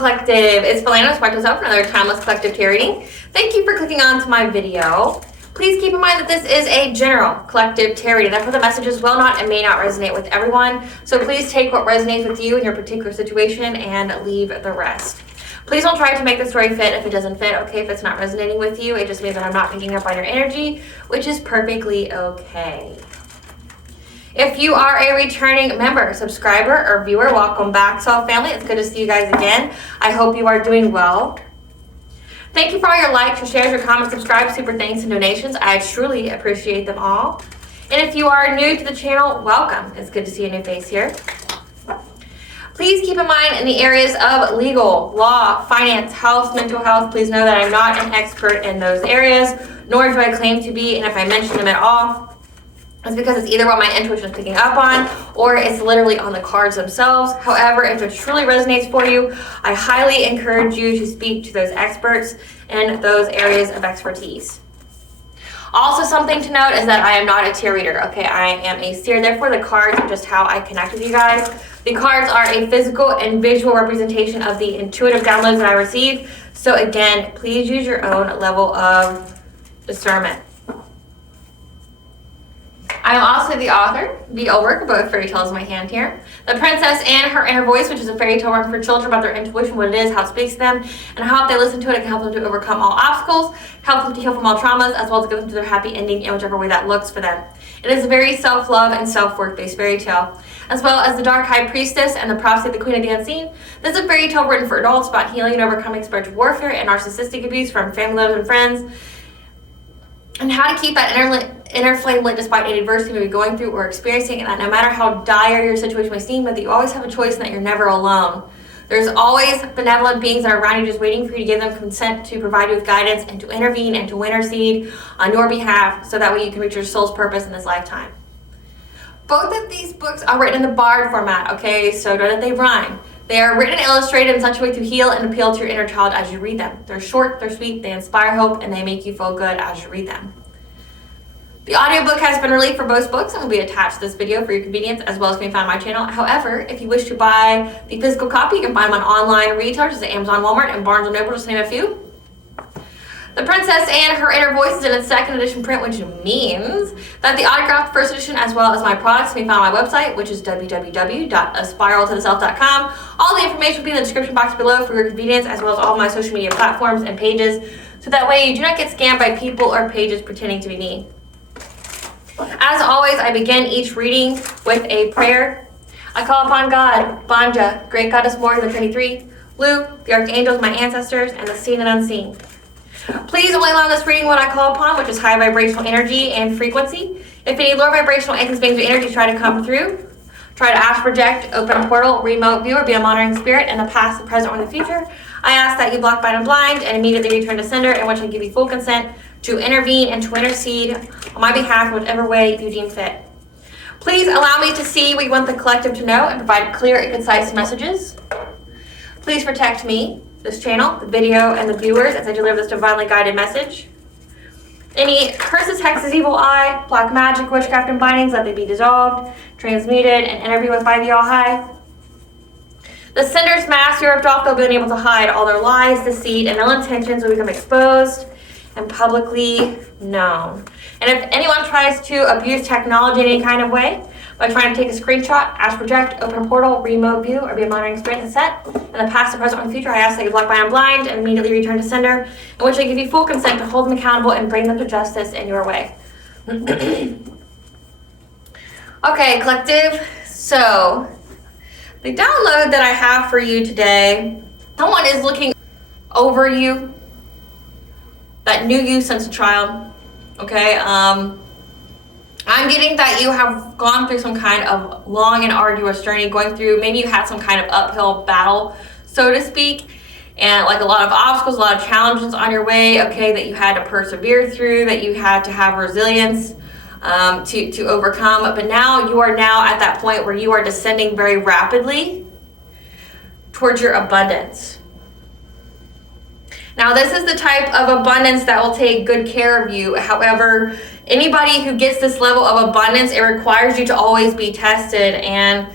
Collective, it's Philana with aspiraltotheself for another timeless collective tarot reading. Thank you for clicking on to my video. Please keep in mind that this is a general collective tarot reading. Therefore, the messages will not and may not resonate with everyone. So please take what resonates with you in your particular situation and leave the rest. Please don't try to make the story fit if it doesn't fit, okay? If it's not resonating with you, it just means that I'm not picking up on your energy, which is perfectly okay. If you are a returning member, subscriber, or viewer, welcome back, Soul Family. It's good to see you guys again. I hope you are doing well. Thank you for all your likes, your shares, your comments, subscribe, super thanks, and donations. I truly appreciate them all. And if you are new to the channel, welcome. It's good to see a new face here. Please keep in mind in the areas of legal, law, finance, health, mental health, please know that I'm not an expert in those areas, nor do I claim to be, and if I mention them at all, it's because it's either what my intuition is picking up on or it's literally on the cards themselves. However, if it truly resonates for you, I highly encourage you to speak to those experts in those areas of expertise. Also, something to note is that I am not a tarot reader, okay? I am a seer, therefore the cards are just how I connect with you guys. The cards are a physical and visual representation of the intuitive downloads that I receive. So again, please use your own level of discernment. I am also the author, the work of both fairy tales in my hand here. The Princess and Her Inner Voice, which is a fairy tale work for children about their intuition, what it is, how it speaks to them, and how if they listen to it, it can help them to overcome all obstacles, help them to heal from all traumas, as well as get them to their happy ending in whichever way that looks for them. It is a very self-love and self-work based fairy tale. As well as the Dark-Eyed Priestess and the Prophecy of the Queen of the Unseen. This is a fairy tale written for adults about healing and overcoming spiritual warfare and narcissistic abuse from family members and friends, and how to keep that inner flame lit despite any adversity you may be going through or experiencing, and that no matter how dire your situation may seem, that you always have a choice and that you're never alone. There's always benevolent beings that are around you just waiting for you to give them consent to provide you with guidance and to intervene and to intercede on your behalf so that way you can reach your soul's purpose in this lifetime. Both of these books are written in the bard format, okay? So know that they rhyme. They are written and illustrated in such a way to heal and appeal to your inner child as you read them. They're short, they're sweet, they inspire hope, and they make you feel good as you read them. The audiobook has been released for both books and will be attached to this video for your convenience, as well as can be found on my channel. However, if you wish to buy the physical copy, you can find them on online retailers such as Amazon, Walmart, and Barnes & Noble, just to name a few. The Princess and Her Inner Voice is in its second edition print, which means that the autographed first edition, as well as my products, can be found on my website, which is www.aspiraltotheself.com. All the information will be in the description box below for your convenience, as well as all my social media platforms and pages, so that way you do not get scammed by people or pages pretending to be me. As always, I begin each reading with a prayer. I call upon God, Banja, Great Goddess Morgan, the 23, Lu, the Archangels, my ancestors, and the seen and unseen. Please only allow this reading what I call upon, which is high vibrational energy and frequency. If any lower vibrational entities, beings, or energies try to come through, try to astral project, open a portal, remote view, or be a monitoring spirit in the past, the present, or the future, I ask that you block, bind, and blind, and immediately return to sender, in which I give you full consent to intervene and to intercede on my behalf in whichever way you deem fit. Please allow me to see what you want the collective to know and provide clear and concise messages. Please protect me, this channel, the video, and the viewers as I deliver this divinely guided message. Any curses, hexes, evil eye, black magic, witchcraft, and bindings, let they be dissolved, transmuted, and interviewed by the All High. The sender's mask ripped off, they'll be unable to hide all their lies, deceit, and ill intentions will become exposed and publicly known. And if anyone tries to abuse technology in any kind of way, by trying to take a screenshot, astral project, open a portal, remote view, or be a monitoring spirit and set, in the past, the present, or the future, I ask that you block, bind, and blind, and immediately return to sender, in which I give you full consent to hold them accountable and bring them to justice in your way. Okay, collective. So, the download that I have for you today, someone is looking over you that knew you since a child, okay? I'm getting that you have gone through some kind of long and arduous journey, going through, maybe you had some kind of uphill battle, so to speak, and like a lot of obstacles, a lot of challenges on your way, okay, that you had to persevere through, that you had to have resilience to overcome. But now you are now at that point where you are descending very rapidly towards your abundance. Now, this is the type of abundance that will take good care of you. However, anybody who gets this level of abundance, it requires you to always be tested and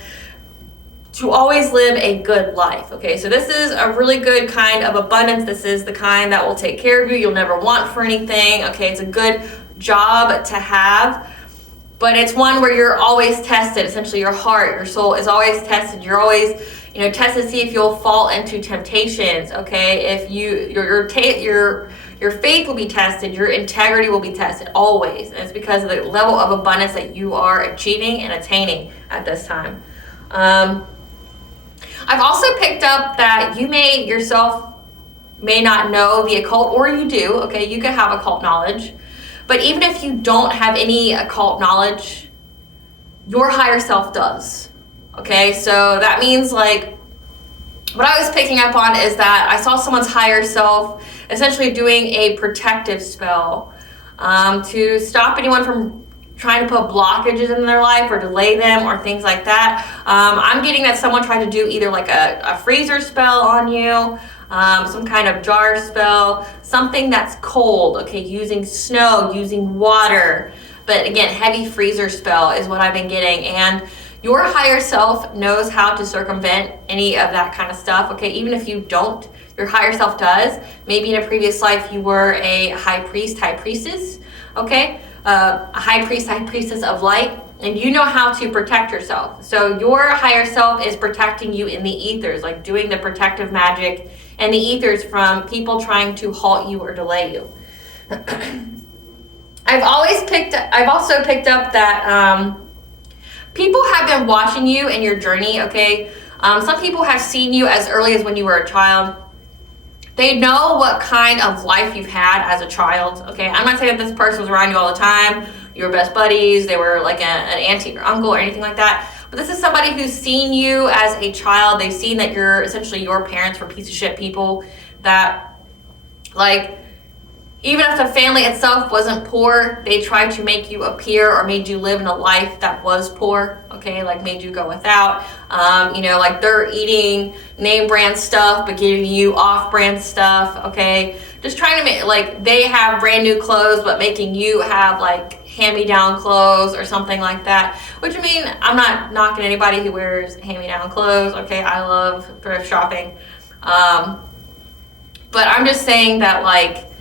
to always live a good life. Okay, so this is a really good kind of abundance. This is the kind that will take care of you. You'll never want for anything. Okay, it's a good job to have, but it's one where you're always tested. Essentially, your heart, your soul is always tested. You're always, tested to see if you'll fall into temptations. Okay, if your faith will be tested, your integrity will be tested always, and it's because of the level of abundance that you are achieving and attaining at this time. I've also picked up that you may not know the occult, or you do. Okay, you could have occult knowledge, but even if you don't have any occult knowledge, your higher self does. Okay, so that means, like, what I was picking up on is that I saw someone's higher self essentially doing a protective spell to stop anyone from trying to put blockages in their life or delay them or things like that. I'm getting that someone tried to do either like a freezer spell on you, some kind of jar spell, something that's cold, okay, using snow, using water. But again, heavy freezer spell is what I've been getting. And your higher self knows how to circumvent any of that kind of stuff, okay? Even if you don't, your higher self does. Maybe in a previous life you were a high priest, high priestess, okay? A high priest, high priestess of light, and you know how to protect yourself. So your higher self is protecting you in the ethers, like doing the protective magic and the ethers from people trying to halt you or delay you. I've also picked up that people have been watching you in your journey, okay? Some people have seen you as early as when you were a child. They know what kind of life you've had as a child, okay? I'm not saying that this person was around you all the time. You were best buddies. They were like an auntie or uncle or anything like that. But this is somebody who's seen you as a child. They've seen that your parents were piece of shit people that, like, even if the family itself wasn't poor, they tried to make you appear or made you live in a life that was poor, okay? Like made you go without. Like they're eating name brand stuff, but giving you off brand stuff, okay? Just trying to make, like, they have brand new clothes, but making you have like hand-me-down clothes or something like that. Which, I mean, I'm not knocking anybody who wears hand-me-down clothes, okay? I love thrift shopping. But I'm just saying that, like,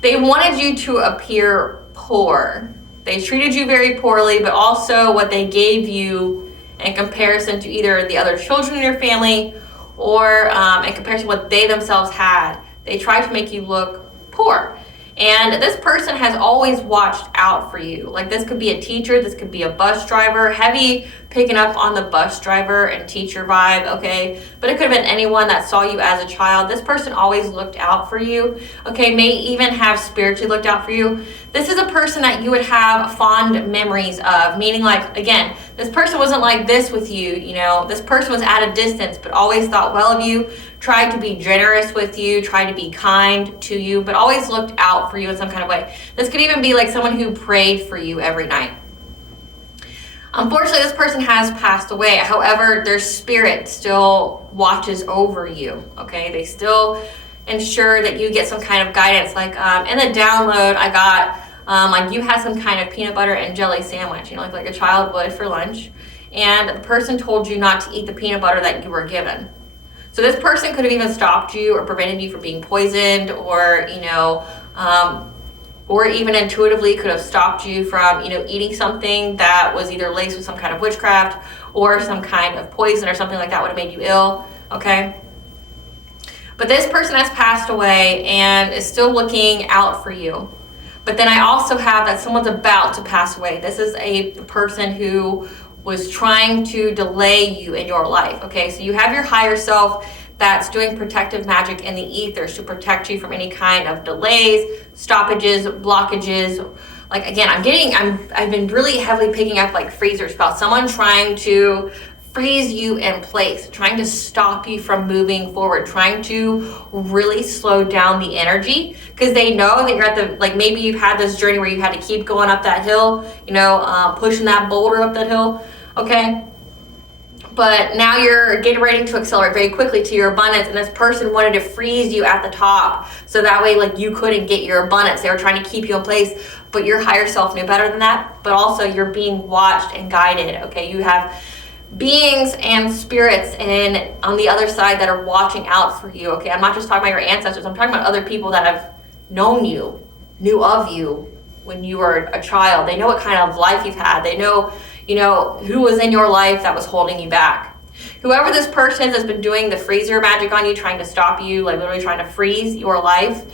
they wanted you to appear poor. They treated you very poorly, but also what they gave you in comparison to either the other children in your family or in comparison to what they themselves had. They tried to make you look poor. And this person has always watched out for you. Like, this could be a teacher, this could be a bus driver, heavy picking up on the bus driver and teacher vibe, okay? But it could have been anyone that saw you as a child. This person always looked out for you, okay? May even have spiritually looked out for you. This is a person that you would have fond memories of, meaning, like, again, this person wasn't like this with you, this person was at a distance, but always thought well of you, tried to be generous with you, tried to be kind to you, but always looked out for you in some kind of way. This could even be like someone who prayed for you every night. Unfortunately, this person has passed away. However, their spirit still watches over you, okay? They still ensure that you get some kind of guidance. Like in the download, I got like you had some kind of peanut butter and jelly sandwich, like a child would for lunch. And the person told you not to eat the peanut butter that you were given. So this person could have even stopped you or prevented you from being poisoned, or, or even intuitively could have stopped you from, eating something that was either laced with some kind of witchcraft or some kind of poison or something like that would have made you ill, okay? But this person has passed away and is still looking out for you. But then I also have that someone's about to pass away. This is a person who was trying to delay you in your life, okay? So you have your higher self that's doing protective magic in the ethers to protect you from any kind of delays, stoppages, blockages. Like, again, I've been really heavily picking up like freezer spells. Someone trying to freeze you in place, trying to stop you from moving forward, trying to really slow down the energy, because they know that you're at the, like, maybe you've had this journey where you had to keep going up that hill, pushing that boulder up that hill, okay? But now you're getting ready to accelerate very quickly to your abundance, and this person wanted to freeze you at the top, so that way, like, you couldn't get your abundance. They were trying to keep you in place, but your higher self knew better than that, but also you're being watched and guided, okay? You have beings and spirits and on the other side that are watching out for you, okay? I'm not just talking about your ancestors, I'm talking about other people that have known you, knew of you when you were a child. They know what kind of life you've had. They know, you know, who was in your life that was holding you back. Whoever this person is that's been doing the freezer magic on you, trying to stop you, like literally trying to freeze your life,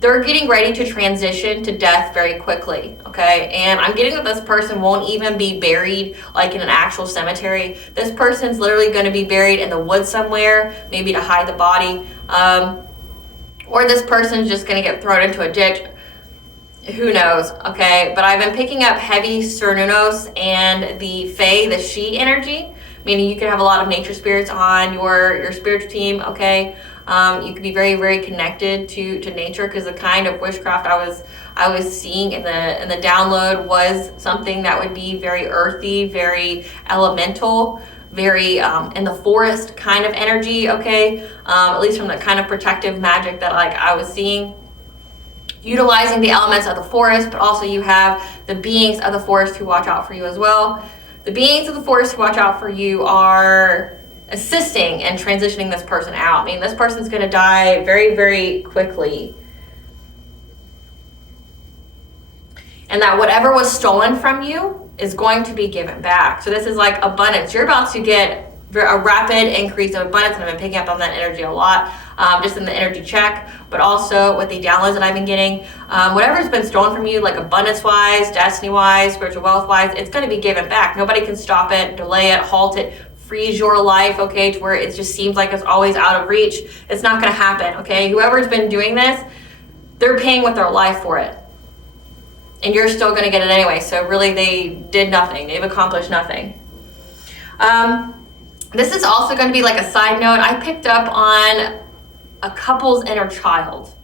they're getting ready to transition to death very quickly, okay? And I'm getting that this person won't even be buried like in an actual cemetery. This person's literally going to be buried in the woods somewhere, maybe to hide the body. Or this person's just going to get thrown into a ditch. Who knows, okay? But I've been picking up heavy Cernunnos and the Fae, the she energy, meaning you can have a lot of nature spirits on your spiritual team, okay? You can be very, very connected to nature, because the kind of witchcraft I was seeing in the download was something that would be very earthy, very elemental, very in the forest kind of energy, okay? At least from the kind of protective magic that like I was seeing, utilizing the elements of the forest, but also you have the beings of the forest who watch out for you as well. The beings of the forest who watch out for you are assisting and transitioning this person out. I mean, this person's going to die very, very quickly. And that whatever was stolen from you is going to be given back. So this is like abundance. You're about to get a rapid increase of abundance, and I've been picking up on that energy a lot, just in the energy check, but also with the downloads that I've been getting. Whatever's been stolen from you, like abundance-wise, destiny-wise, spiritual wealth-wise, it's going to be given back. Nobody can stop it, delay it, halt it, freeze your life, okay, to where it just seems like it's always out of reach. It's not going to happen, okay? Whoever's been doing this, they're paying with their life for it. And you're still going to get it anyway. So really, they did nothing. They've accomplished nothing. This is also going to be like a side note. I picked up on a couple's inner child,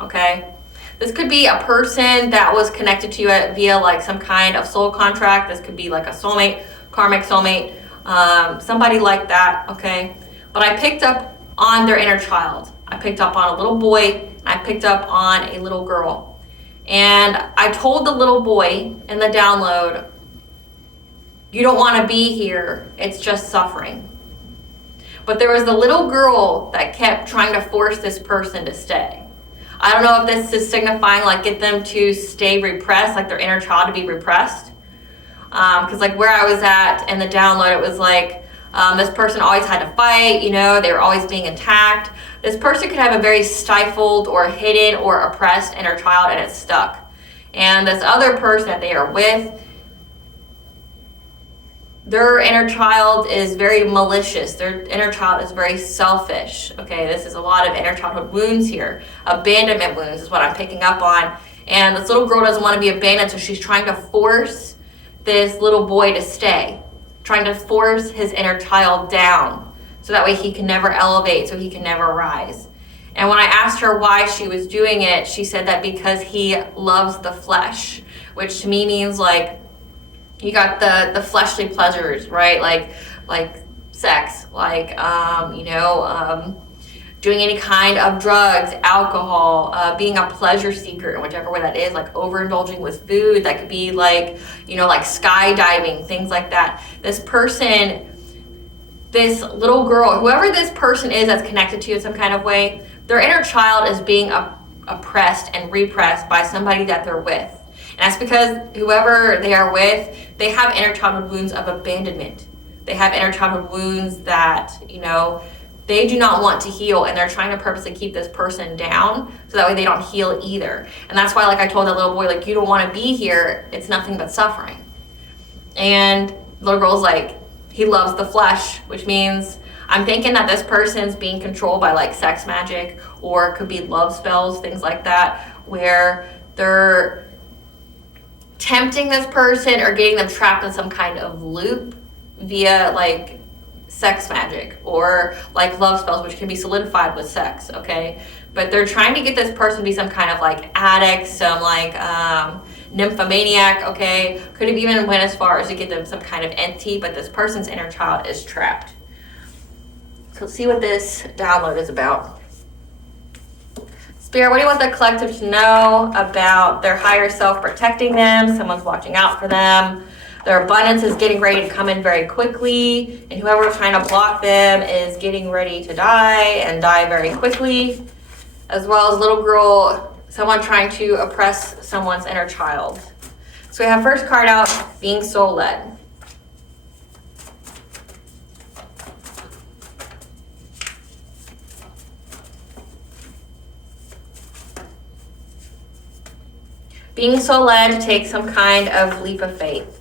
okay? This could be a person that was connected to you via like some kind of soul contract. This could be like a soulmate, karmic soulmate, somebody like that, okay? But I picked up on their inner child. I picked up on a little boy, and I picked up on a little girl. And I told the little boy in the download, you don't want to be here, it's just suffering. But there was the little girl that kept trying to force this person to stay. I don't know if this is signifying like get them to stay repressed, like their inner child to be repressed. Because like where I was at in the download, it was like this person always had to fight, you know, they were always being attacked. This person could have a very stifled or hidden or oppressed inner child, and it's stuck. And this other person that they are with, their inner child is very malicious. Their inner child is very selfish. Okay, this is a lot of inner childhood wounds here. Abandonment wounds is what I'm picking up on. And this little girl doesn't want to be abandoned, so she's trying to force this little boy to stay. Trying to force his inner child down, so that way he can never elevate, so he can never rise. And when I asked her why she was doing it, she said that because he loves the flesh, which to me means like, you got the fleshly pleasures, right? Like sex, like doing any kind of drugs, alcohol, being a pleasure seeker in whichever way that is, like overindulging with food. That could be like, like skydiving, things like that. This person, this little girl, whoever this person is that's connected to you in some kind of way, their inner child is being oppressed and repressed by somebody that they're with. And that's because whoever they are with, they have inner childhood wounds of abandonment. They have inner childhood wounds that, they do not want to heal, and they're trying to purposely keep this person down so that way they don't heal either. And that's why, like I told that little boy, like, you don't want to be here. It's nothing but suffering. And the little girl's like, he loves the flesh, which means I'm thinking that this person's being controlled by like sex magic, or it could be love spells, things like that, where they're tempting this person or getting them trapped in some kind of loop via like sex magic or like love spells, which can be solidified with sex, okay? But they're trying to get this person to be some kind of like addict, some like nymphomaniac, okay? Could have even went as far as to get them some kind of entity, but this person's inner child is trapped. So let's see what this download is about. Spirit, what do you want the collective to know about their higher self protecting them? Someone's watching out for them. Their abundance is getting ready to come in very quickly, and whoever's trying to block them is getting ready to die and die very quickly, as well as little girl, someone trying to oppress someone's inner child. So we have first card out, being soul-led. Being soul-led to take some kind of leap of faith.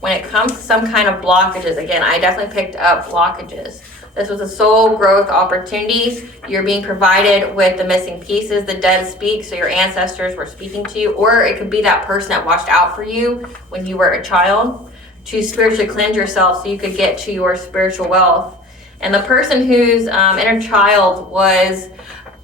When it comes to some kind of blockages, again, I definitely picked up blockages. This was a soul growth opportunity. You're being provided with the missing pieces. The dead speak, so your ancestors were speaking to you, or it could be that person that watched out for you when you were a child to spiritually cleanse yourself so you could get to your spiritual wealth. And the person whose inner child was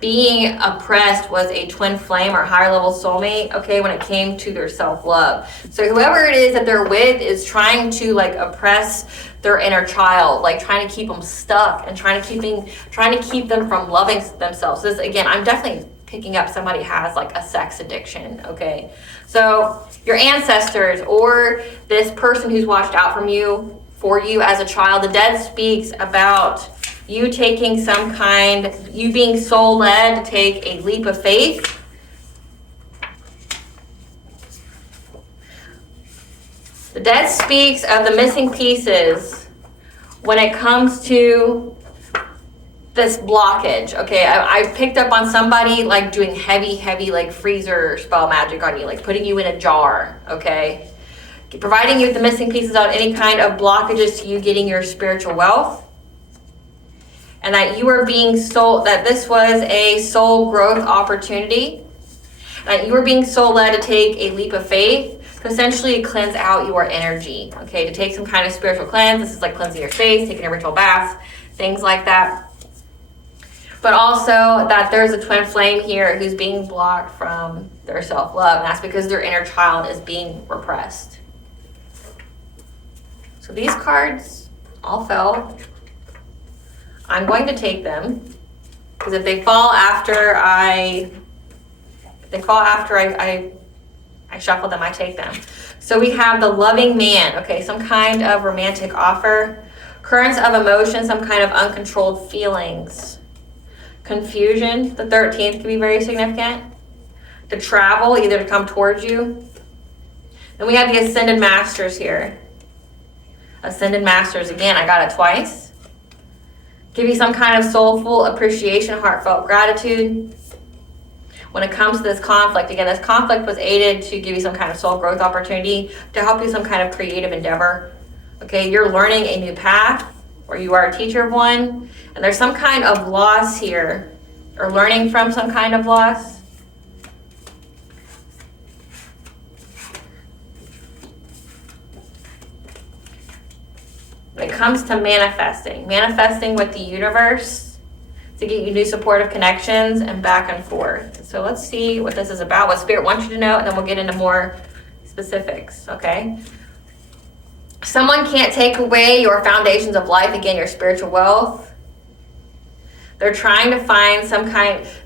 being oppressed was a twin flame or higher level soulmate, okay, when it came to their self-love. So whoever it is that they're with is trying to like oppress their inner child, like trying to keep them stuck and trying to keep them from loving themselves. This, again, I'm definitely picking up somebody has like a sex addiction, okay? So your ancestors or this person who's watched out for you as a child, the dead speaks about you taking you being soul-led to take a leap of faith. The dead speaks of the missing pieces when it comes to this blockage, okay? I picked up on somebody like doing heavy like freezer spell magic on you, like putting you in a jar, okay? Providing you with the missing pieces on any kind of blockages to you getting your spiritual wealth. And that you were that this was a soul growth opportunity. That you were being soul-led to take a leap of faith to essentially cleanse out your energy, okay? To take some kind of spiritual cleanse. This is like cleansing your space, taking a ritual bath, things like that. But also that there's a twin flame here who's being blocked from their self-love. And that's because their inner child is being repressed. So these cards all fell. I'm going to take them because if they fall after I shuffle them, I take them. So we have the loving man, okay, some kind of romantic offer, currents of emotion, some kind of uncontrolled feelings, confusion. The 13th can be very significant. To travel, either to come towards you. Then we have the ascended masters here. Ascended masters, again, I got it twice. Give you some kind of soulful appreciation, heartfelt gratitude. When it comes to this conflict, again, this conflict was aided to give you some kind of soul growth opportunity, to help you some kind of creative endeavor. Okay, you're learning a new path, or you are a teacher of one, and there's some kind of loss here, or learning from some kind of loss. When it comes to manifesting with the universe to get you new supportive connections and back and forth. So let's see what this is about, what Spirit wants you to know, and then we'll get into more specifics, okay? Someone can't take away your foundations of life, again, your spiritual wealth. They're trying to find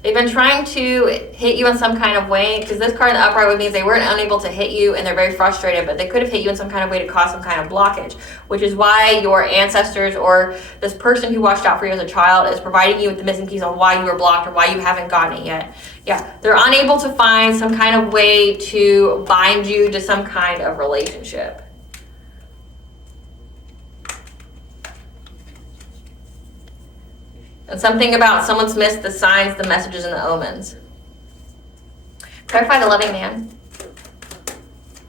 they've been trying to hit you in some kind of way, because this card in the upright means they weren't unable to hit you and they're very frustrated, but they could have hit you in some kind of way to cause some kind of blockage, which is why your ancestors or this person who watched out for you as a child is providing you with the missing piece on why you were blocked or why you haven't gotten it yet. Yeah, they're unable to find some kind of way to bind you to some kind of relationship. And something about someone's missed the signs, the messages, and the omens. Clarify the loving man.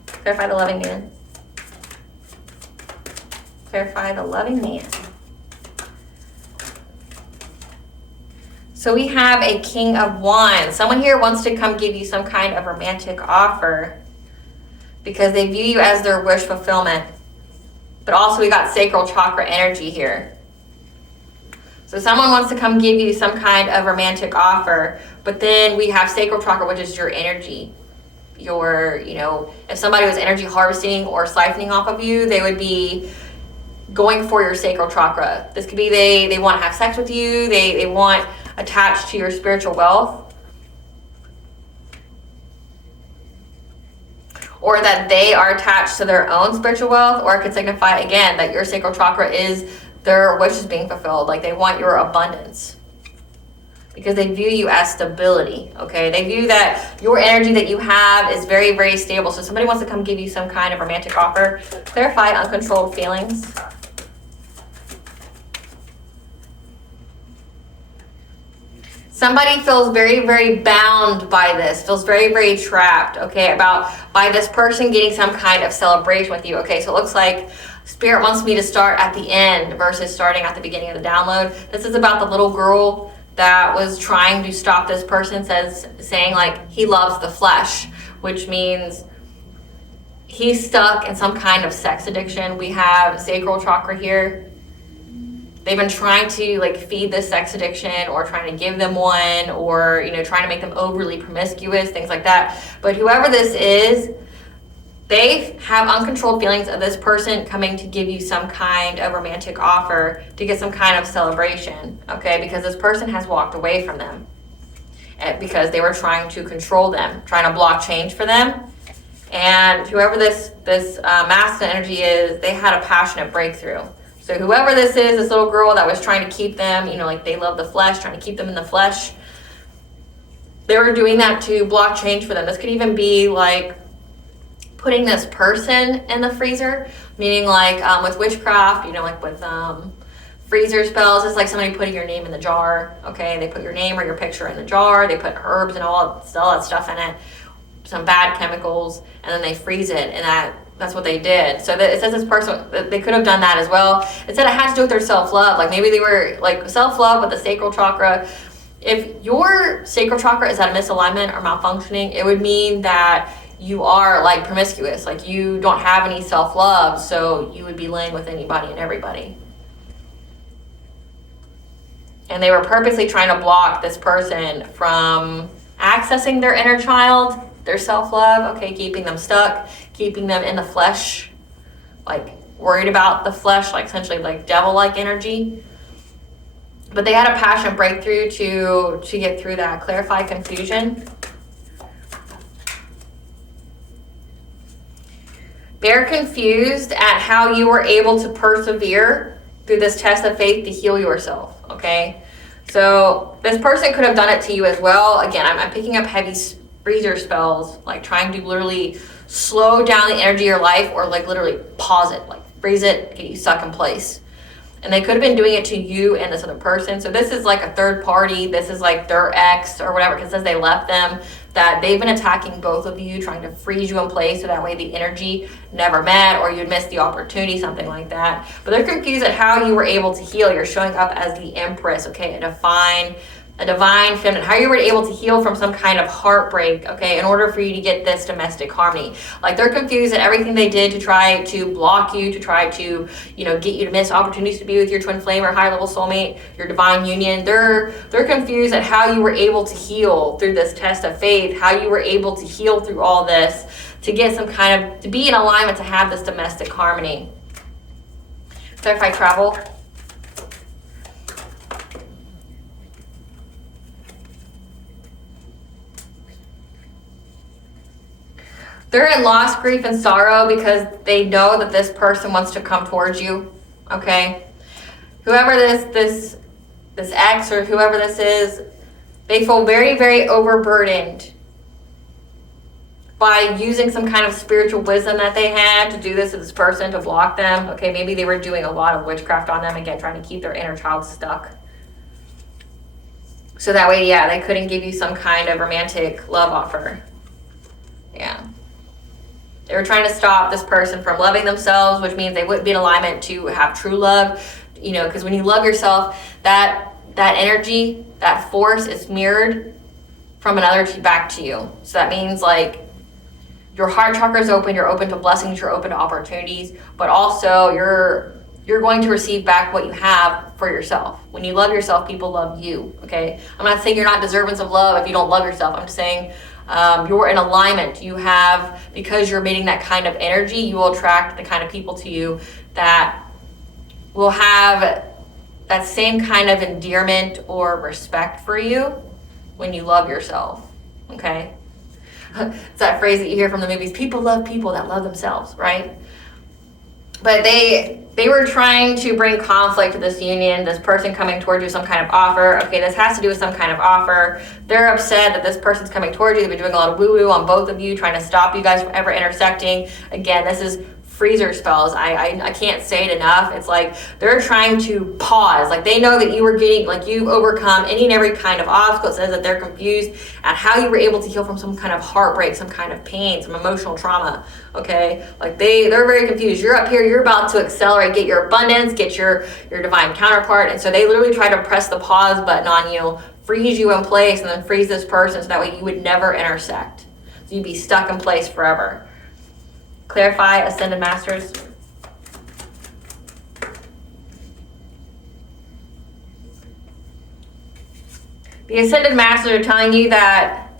Clarify the loving man. Clarify the loving man. So we have a King of Wands. Someone here wants to come give you some kind of romantic offer because they view you as their wish fulfillment. But also we got sacral chakra energy here. So someone wants to come give you some kind of romantic offer, but then we have sacral chakra, which is your energy. If somebody was energy harvesting or siphoning off of you, they would be going for your sacral chakra. This could be they want to have sex with you, they want attached to your spiritual wealth. or that they are attached to their own spiritual wealth, or it could signify, again, that your sacral chakra is their wishes being fulfilled. Like they want your abundance because they view you as stability, okay? They view that your energy that you have is very, very stable. So somebody wants to come give you some kind of romantic offer. Clarify uncontrolled feelings. Somebody feels very, very bound by this, feels very, very trapped, okay, by this person getting some kind of celebration with you, okay? So it looks like Spirit wants me to start at the end versus starting at the beginning of the download. This is about the little girl that was trying to stop this person, saying like he loves the flesh, which means he's stuck in some kind of sex addiction. We have sacral chakra here. They've been trying to like feed this sex addiction or trying to give them one, or trying to make them overly promiscuous, things like that. But whoever this is, they have uncontrolled feelings of this person coming to give you some kind of romantic offer to get some kind of celebration, okay? Because this person has walked away from them because they were trying to control them, trying to block change for them. And whoever this masculine energy is, they had a passionate breakthrough. So whoever this is, this little girl that was trying to keep them, like they love the flesh, trying to keep them in the flesh, they were doing that to block change for them. This could even be like putting this person in the freezer, meaning like with witchcraft, like with freezer spells, it's like somebody putting your name in the jar, okay? They put your name or your picture in the jar, they put herbs and all that stuff in it, some bad chemicals, and then they freeze it, and that's what they did. So it says this person, they could have done that as well. It said it had to do with their self-love, like maybe they were like self-love with the sacral chakra. If your sacral chakra is at a misalignment or malfunctioning, it would mean that you are like promiscuous, like you don't have any self-love, so you would be laying with anybody and everybody. And they were purposely trying to block this person from accessing their inner child, their self-love, okay, keeping them stuck, keeping them in the flesh, like worried about the flesh, like essentially like devil-like energy. But they had a passionate breakthrough to get through that. Clarify confusion. They're confused at how you were able to persevere through this test of faith to heal yourself, okay? So this person could have done it to you as well. Again, I'm picking up heavy freezer spells, like trying to literally slow down the energy of your life, or like literally pause it, like freeze it, get you stuck in place. And they could have been doing it to you and this other person. So this is like a third party. This is like their ex or whatever, because it says they left them, that they've been attacking both of you, trying to freeze you in place so that way the energy never met, or you'd miss the opportunity, something like that. But they're confused at how you were able to heal. You're showing up as the Empress, okay, a divine feminine, how you were able to heal from some kind of heartbreak, okay, in order for you to get this domestic harmony. Like they're confused at everything they did to try to block you, to try to, get you to miss opportunities to be with your twin flame or higher level soulmate, your divine union. They're confused at how you were able to heal through this test of faith, how you were able to heal through all this, to get some kind of, to be in alignment, to have this domestic harmony. Clarify travel. They're in loss, grief, and sorrow because they know that this person wants to come towards you, okay? Whoever this ex or whoever this is, they feel very, very overburdened by using some kind of spiritual wisdom that they had to do this to this person, to block them. Okay, maybe they were doing a lot of witchcraft on them, again, trying to keep their inner child stuck. So that way, yeah, they couldn't give you some kind of romantic love offer. Yeah. They were trying to stop this person from loving themselves, which means they wouldn't be in alignment to have true love. Because when you love yourself, that energy, that force is mirrored from another back to you. So that means like your heart chakra is open, you're open to blessings, you're open to opportunities, but also you're going to receive back what you have for yourself. When you love yourself, people love you, okay? I'm not saying you're not deserving of love if you don't love yourself. I'm just saying you're in alignment. You have, because you're emitting that kind of energy, you will attract the kind of people to you that will have that same kind of endearment or respect for you when you love yourself, okay? It's that phrase that you hear from the movies, people love people that love themselves, right? But they were trying to bring conflict to this union, this person coming towards you, some kind of offer. Okay, this has to do with some kind of offer. They're upset that this person's coming towards you. They've been doing a lot of woo-woo on both of you, trying to stop you guys from ever intersecting. Again, this is freezer spells. I can't say it enough. It's like they're trying to pause. Like they know that you were getting, like you've overcome any and every kind of obstacle. It says that they're confused at how you were able to heal from some kind of heartbreak, some kind of pain, some emotional trauma. Okay, like they're very confused. You're up here, you're about to accelerate, get your abundance, get your divine counterpart, and so they literally try to press the pause button on you, freeze you in place, and then freeze this person so that way you would never intersect. So you'd be stuck in place forever. Clarify, Ascended Masters. The Ascended Masters are telling you that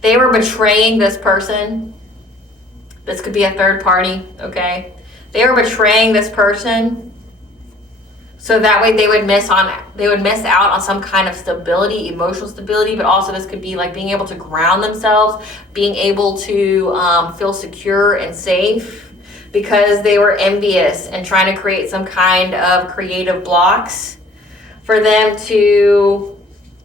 they were betraying this person. This could be a third party, okay? They were betraying this person so that way they would miss out on some kind of stability, emotional stability, but also this could be like being able to ground themselves, being able to feel secure and safe, because they were envious and trying to create some kind of creative blocks for them to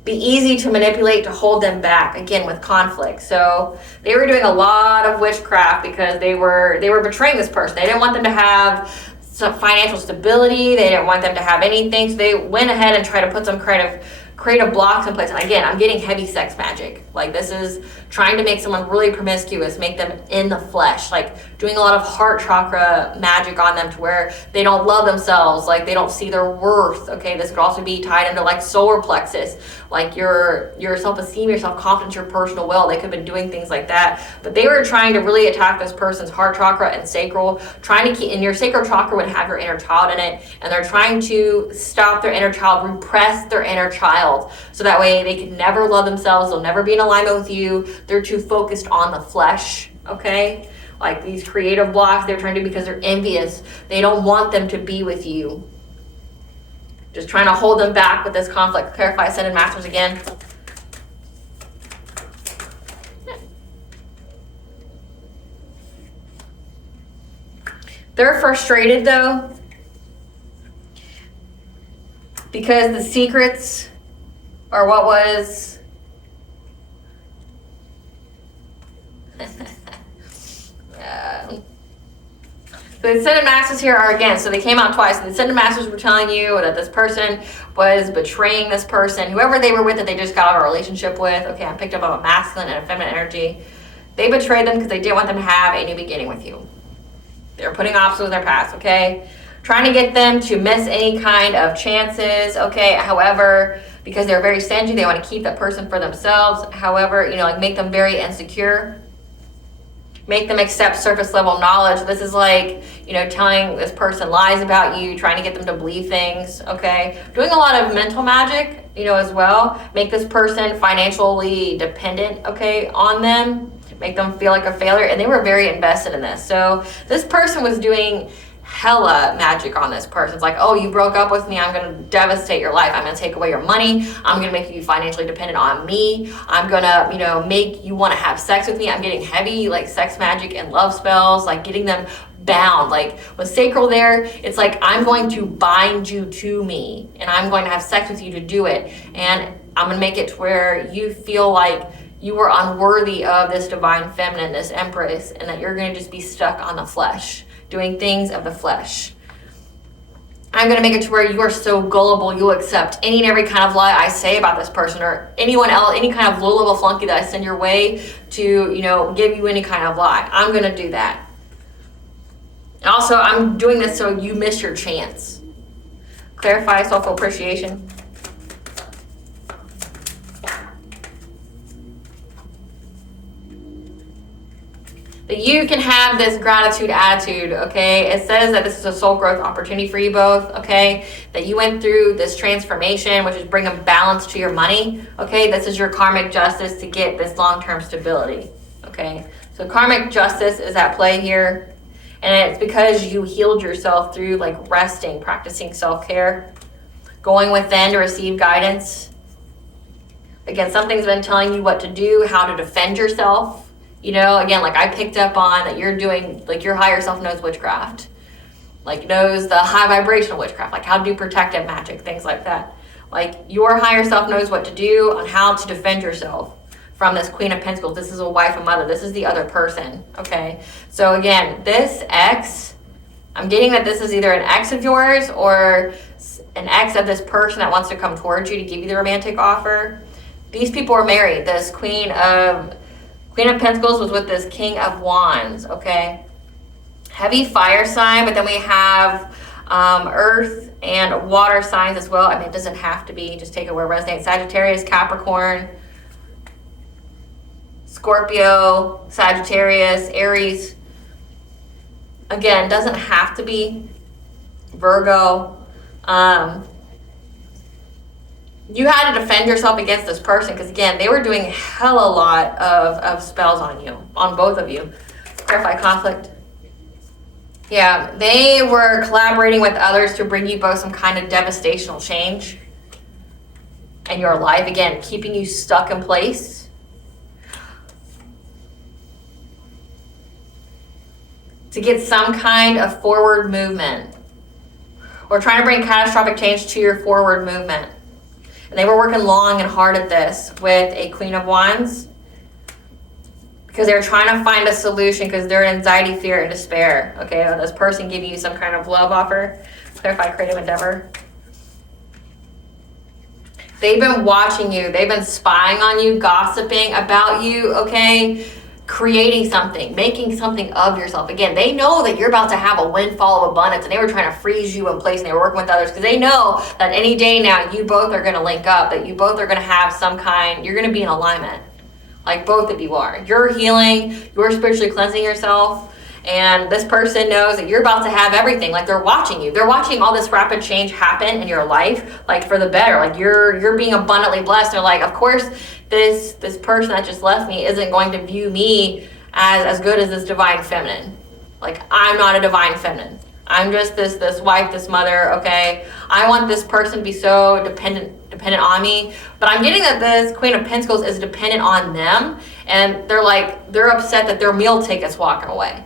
be easy to manipulate, to hold them back, again, with conflict. So they were doing a lot of witchcraft because they were betraying this person. They didn't want them to have some financial stability. They didn't want them to have anything. So they went ahead and tried to put some kind of creative blocks in place. And again, I'm getting heavy sex magic. Like this is trying to make someone really promiscuous, make them in the flesh, like doing a lot of heart chakra magic on them to where they don't love themselves, like they don't see their worth. Okay, this could also be tied into like solar plexus, like your self-esteem, your self-confidence, your personal will. They could have been doing things like that, but they were trying to really attack this person's heart chakra and sacral, trying to keep, and your sacral chakra would have your inner child in it, and they're trying to stop their inner child, repress their inner child, so that way they can never love themselves, they'll never be in alignment with you. They're too focused on the flesh, okay? Like these creative blocks they're trying to do because they're envious. They don't want them to be with you. Just trying to hold them back with this conflict. Clarify, Ascended Masters again. They're frustrated though, because the secrets are what was the Ascended Masters here are, again, so they came out twice. The Ascended Masters were telling you that this person was betraying this person, whoever they were with that they just got out of a relationship with. Okay, I picked up on a masculine and a feminine energy. They betrayed them because they didn't want them to have a new beginning with you. They were putting obstacles in their past, okay? Trying to get them to miss any kind of chances, okay? However, because they're very stingy, they want to keep that person for themselves. However, like make them very insecure. Make them accept surface level knowledge. This is like, telling this person lies about you, trying to get them to believe things, okay? Doing a lot of mental magic, as well. Make this person financially dependent, okay, on them. Make them feel like a failure. And they were very invested in this. So this person was doing hella magic on this person. It's like, oh, you broke up with me, I'm going to devastate your life. I'm going to take away your money. I'm going to make you financially dependent on me. I'm going to, make you want to have sex with me. I'm getting heavy, like sex magic and love spells, like getting them bound. Like with sacral there, it's like, I'm going to bind you to me and I'm going to have sex with you to do it. And I'm going to make it to where you feel like you were unworthy of this divine feminine, this empress, and that you're going to just be stuck on the flesh, doing things of the flesh. I'm going to make it to where you are so gullible, you'll accept any and every kind of lie I say about this person or anyone else, any kind of low-level flunky that I send your way to, give you any kind of lie. I'm going to do that. And also, I'm doing this so you miss your chance. Clarify, soulful appreciation. That you can have this gratitude attitude, okay? It says that this is a soul growth opportunity for you both, okay? That you went through this transformation, which is bringing balance to your money, okay? This is your karmic justice to get this long-term stability, okay? So karmic justice is at play here, and it's because you healed yourself through like resting, practicing self-care, going within to receive guidance. Again, something's been telling you what to do, how to defend yourself. You know, again, like I picked up on that you're doing, like your higher self knows witchcraft. Like knows the high vibrational witchcraft, like how to do protective magic, things like that. Like your higher self knows what to do on how to defend yourself from this Queen of Pentacles. This is a wife and mother. This is the other person, okay? So again, this ex, I'm getting that this is either an ex of yours or an ex of this person that wants to come towards you to give you the romantic offer. These people are married. This Queen of Pentacles was with this King of Wands, okay? Heavy fire sign, but then we have earth and water signs as well. I mean, it doesn't have to be, just take it where it resonates. Sagittarius, Capricorn, Scorpio, Sagittarius, Aries. Again, doesn't have to be Virgo. You had to defend yourself against this person because, again, they were doing hella lot of spells on you, on both of you. Clarify conflict. Yeah, they were collaborating with others to bring you both some kind of devastational change in your life. Again, keeping you stuck in place. To get some kind of forward movement. Or trying to bring catastrophic change to your forward movement. And they were working long and hard at this with a Queen of Wands because they were trying to find a solution because they're in anxiety, fear, and despair. Okay, this person giving you some kind of love offer. Clarify creative endeavor. They've been watching you. They've been spying on you, gossiping about you, okay? Creating something, making something of yourself. Again, they know that you're about to have a windfall of abundance and they were trying to freeze you in place and they were working with others because they know that any day now you both are going to link up, that you both are going to have some kind, you're going to be in alignment. Like both of you are. You're healing, you're spiritually cleansing yourself, and this person knows that you're about to have everything. Like they're watching you. They're watching all this rapid change happen in your life, like for the better. Like you're being abundantly blessed. They're like, of course, this person that just left me isn't going to view me as good as this divine feminine. Like I'm not a divine feminine. I'm just this wife, this mother, okay? I want this person to be so dependent on me. But I'm getting that this Queen of Pentacles is dependent on them, and they're upset that their meal ticket's walking away.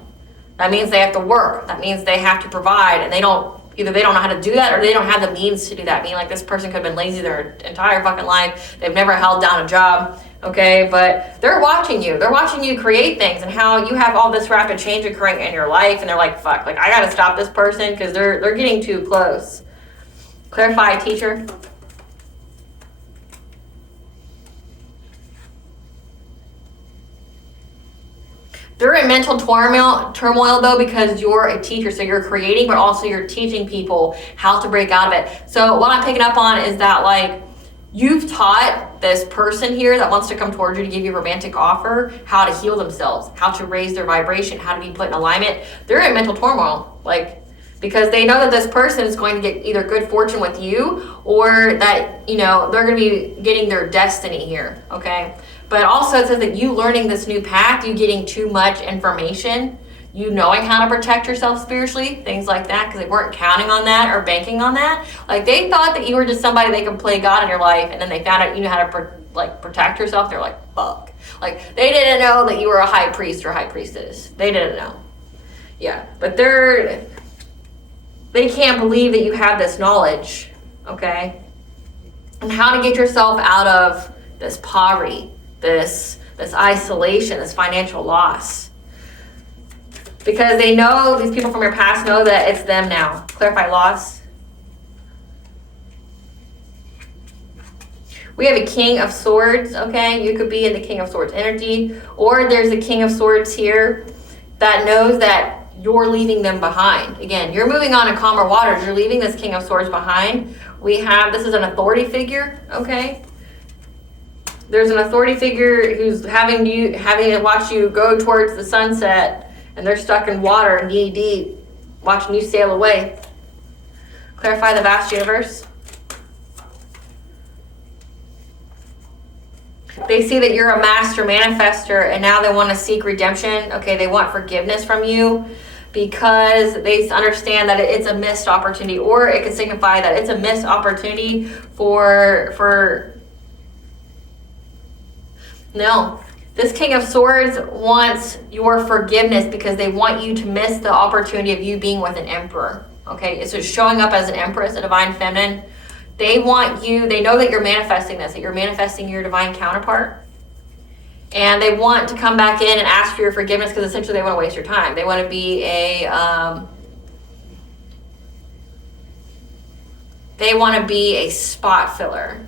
That means they have to work. That means they have to provide, and they don't know how to do that or they don't have the means to do that. I mean, like this person could have been lazy their entire fucking life. They've never held down a job, okay? But they're watching you. They're watching you create things and how you have all this rapid change occurring in your life, and they're like, fuck, like I gotta stop this person because they're getting too close. Clarify, teacher. They're in mental turmoil though because you're a teacher, so you're creating, but also you're teaching people how to break out of it. So what I'm picking up on is that like you've taught this person here that wants to come towards you to give you a romantic offer how to heal themselves, how to raise their vibration, how to be put in alignment. They're in mental turmoil, like because they know that this person is going to get either good fortune with you or that, you know, they're going to be getting their destiny here, okay? But also it says that you learning this new path, you getting too much information, you knowing how to protect yourself spiritually, things like that, because they weren't counting on that or banking on that. Like they thought that you were just somebody they could play God in your life, and then they found out you knew how to protect yourself. They're like, fuck. Like they didn't know that you were a high priest or high priestess. They didn't know. Yeah, but they can't believe that you have this knowledge, okay? And how to get yourself out of this poverty, this isolation, this financial loss. Because they know, these people from your past know that it's them now. Clarify loss. We have a King of Swords, okay? You could be in the King of Swords energy, or there's a King of Swords here that knows that you're leaving them behind. Again, you're moving on to calmer waters. You're leaving this King of Swords behind. This is an authority figure, okay? There's an authority figure who's having to watch you go towards the sunset, and they're stuck in water knee deep, watching you sail away. Clarify the vast universe. They see that you're a master manifester, and now they want to seek redemption. Okay, they want forgiveness from you because they understand that it's a missed opportunity, or it could signify that it's a missed opportunity for No. This King of Swords wants your forgiveness because they want you to miss the opportunity of you being with an emperor. Okay, so showing up as an empress, a divine feminine. They want you, they know that you're manifesting this, that you're manifesting your divine counterpart. And they want to come back in and ask for your forgiveness because essentially they want to waste your time. They want to be a spot filler,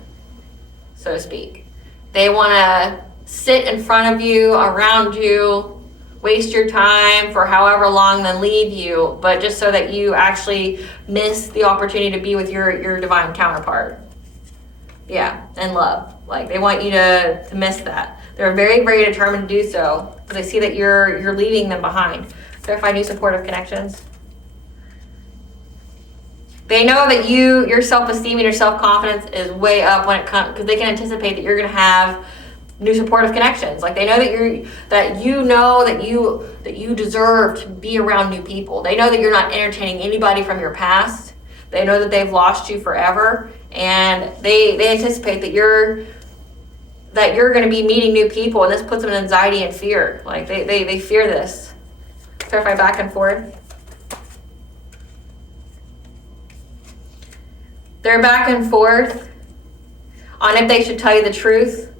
so to speak. They want to sit in front of you, around you, waste your time for however long, then leave you, but just so that you actually miss the opportunity to be with your divine counterpart. Yeah, and love. Like, they want you to miss that. They're very, very determined to do so because they see that you're leaving them behind. Clarify new supportive connections. They know that your self-esteem and your self-confidence is way up when it comes, because they can anticipate that you're going to have new supportive connections. Like, they know that you deserve to be around new people. They know that you're not entertaining anybody from your past. They know that they've lost you forever, and they anticipate that you're going to be meeting new people, and this puts them in anxiety and fear. Like, they fear this. Clarify back and forth. They're back and forth on if they should tell you the truth,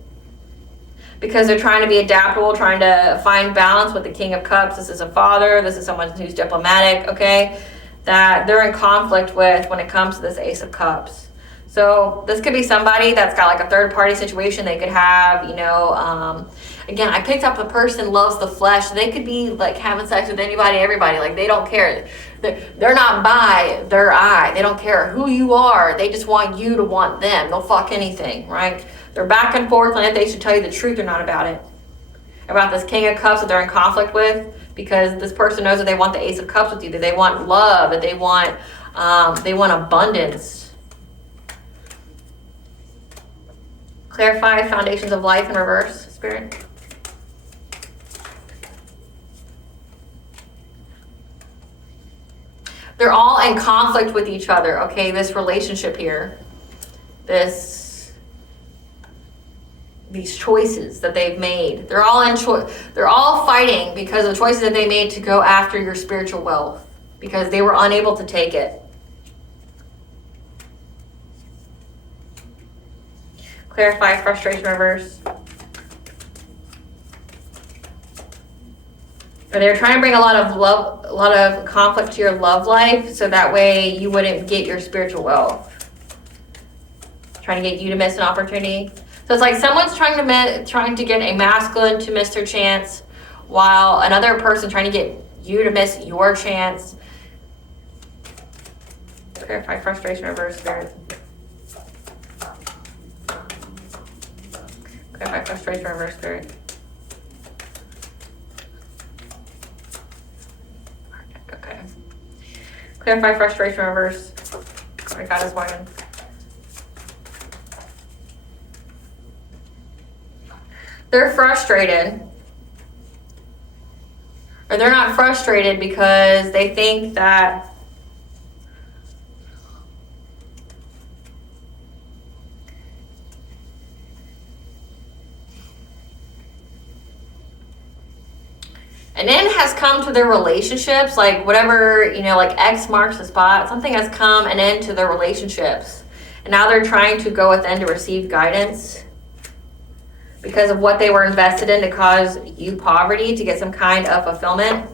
because they're trying to be adaptable, trying to find balance with the King of Cups. This is a father. This is someone who's diplomatic, okay? That they're in conflict with when it comes to this Ace of Cups. So this could be somebody that's got like a third party situation. They could have, again, I picked up a person loves the flesh. They could be like having sex with anybody, everybody. Like, they don't care. They're not bi, they're I. They don't care who you are. They just want you to want them. They'll fuck anything, right? They're back and forth on if they should tell you the truth or not about it. About this King of Cups that they're in conflict with, because this person knows that they want the Ace of Cups with you, that they want love, that they want abundance. Clarify foundations of life in reverse, Spirit. They're all in conflict with each other, okay? This relationship here, these choices that they've made, they're all fighting because of the choices that they made to go after your spiritual wealth, because they were unable to take it. Clarify frustration reverse. Or they're trying to bring a lot of conflict to your love life, so that way you wouldn't get your spiritual wealth. Trying to get you to miss an opportunity. So it's like someone's trying to get a masculine to miss their chance, while another person trying to get you to miss your chance. Clarify frustration reverse, Spirit. Clarify frustration reverse, Spirit. Okay. Clarify frustration reverse. I got his warning. They're frustrated. Or they're not frustrated because they think that an end has come to their relationships, like whatever, like X marks the spot. Something has come an end to their relationships. And now they're trying to go within to receive guidance because of what they were invested in to cause you poverty, to get some kind of fulfillment.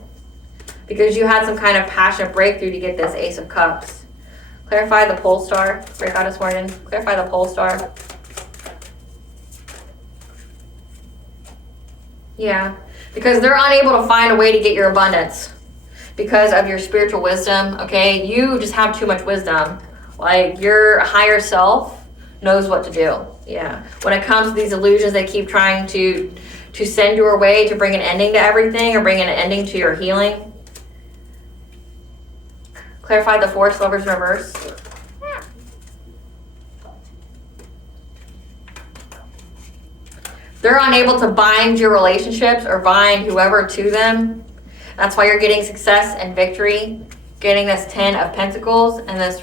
Because you had some kind of passionate breakthrough to get this Ace of Cups. Clarify the pole star. Break out this morning. Clarify the pole star. Yeah. Because they're unable to find a way to get your abundance because of your spiritual wisdom, okay? You just have too much wisdom. Like, your higher self knows what to do. Yeah. When it comes to these illusions, they keep trying to send your way to bring an ending to everything, or bring an ending to your healing. Clarify the Force Lovers reverse. They're unable to bind your relationships or bind whoever to them. That's why you're getting success and victory getting this 10 of Pentacles and this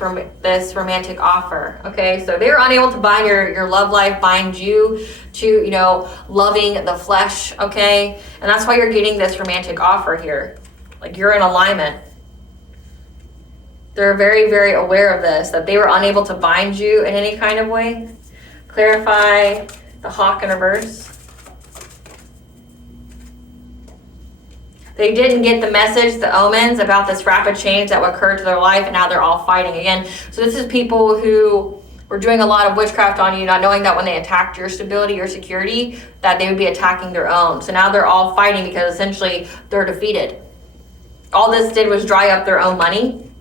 romantic offer. Okay, so they're unable to bind your love life, bind you to, you know, loving the flesh. Okay, and that's why you're getting this romantic offer here. Like, you're in alignment. They're very, very aware of this, that they were unable to bind you in any kind of way. Clarify the Hawk in reverse. They didn't get the message, the omens about this rapid change that would occur to their life, and now they're all fighting again. So this is people who were doing a lot of witchcraft on you, not knowing that when they attacked your stability, your security, that they would be attacking their own. So now they're all fighting because essentially they're defeated. All this did was dry up their own money,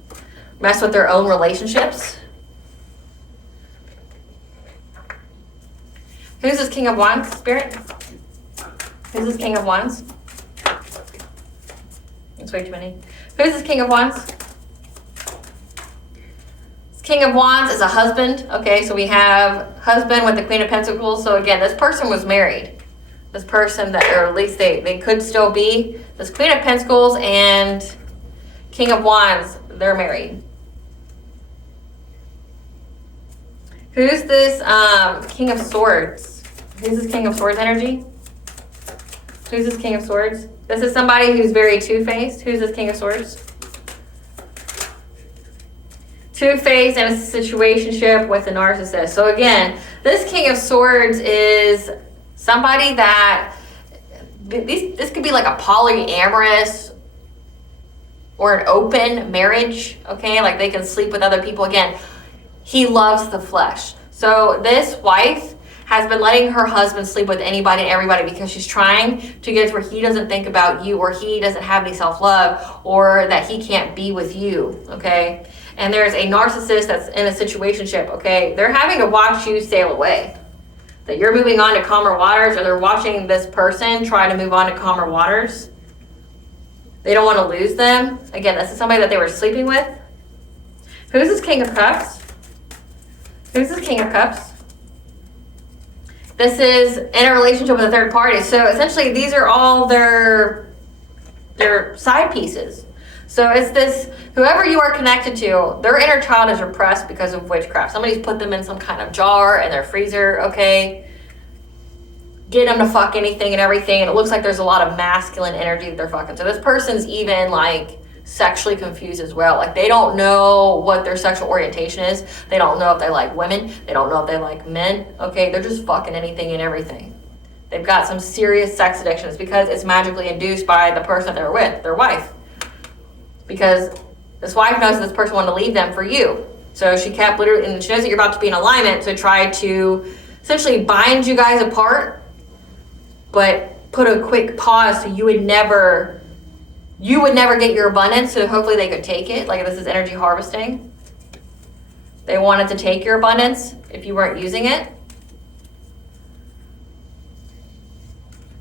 mess with their own relationships. Who's this King of Wands, Spirit? Who's this King of Wands? That's way too many. Who's this King of Wands? This King of Wands is a husband. Okay, so we have husband with the Queen of Pentacles. So again, this person was married. This person that, or at least they could still be. This Queen of Pentacles and King of Wands, they're married. Who's this King of Swords? Who's this King of Swords energy? Who's this King of Swords? This is somebody who's very two-faced. Who's this King of Swords? Two-faced and a situationship with a narcissist. So again, this King of Swords is somebody that, this could be like a polyamorous or an open marriage, okay? Like they can sleep with other people. Again, he loves the flesh. So this wife has been letting her husband sleep with anybody and everybody because she's trying to get to where he doesn't think about you, or he doesn't have any self-love, or that he can't be with you, okay? And there's a narcissist that's in a situationship, okay? They're having to watch you sail away. That you're moving on to calmer waters, or they're watching this person try to move on to calmer waters. They don't want to lose them. Again, this is somebody that they were sleeping with. Who's this King of Cups? Who's this King of Cups? This is in a relationship with a third party. So essentially, these are all their side pieces. So it's this, whoever you are connected to, their inner child is repressed because of witchcraft. Somebody's put them in some kind of jar in their freezer, okay? Get them to fuck anything and everything. And it looks like there's a lot of masculine energy that they're fucking. So this person's even like sexually confused as well. Like they don't know what their sexual orientation is. They don't know if they like women. They don't know if they like men. Okay, they're just fucking anything and everything. They've got some serious sex addictions because it's magically induced by the person they're with, their wife. Because this wife knows that this person wanted to leave them for you. So she kept literally, and she knows that you're about to be in alignment, to try to essentially bind you guys apart, but put a quick pause so you would never get your abundance, so hopefully they could take it. Like this is energy harvesting. They wanted to take your abundance if you weren't using it.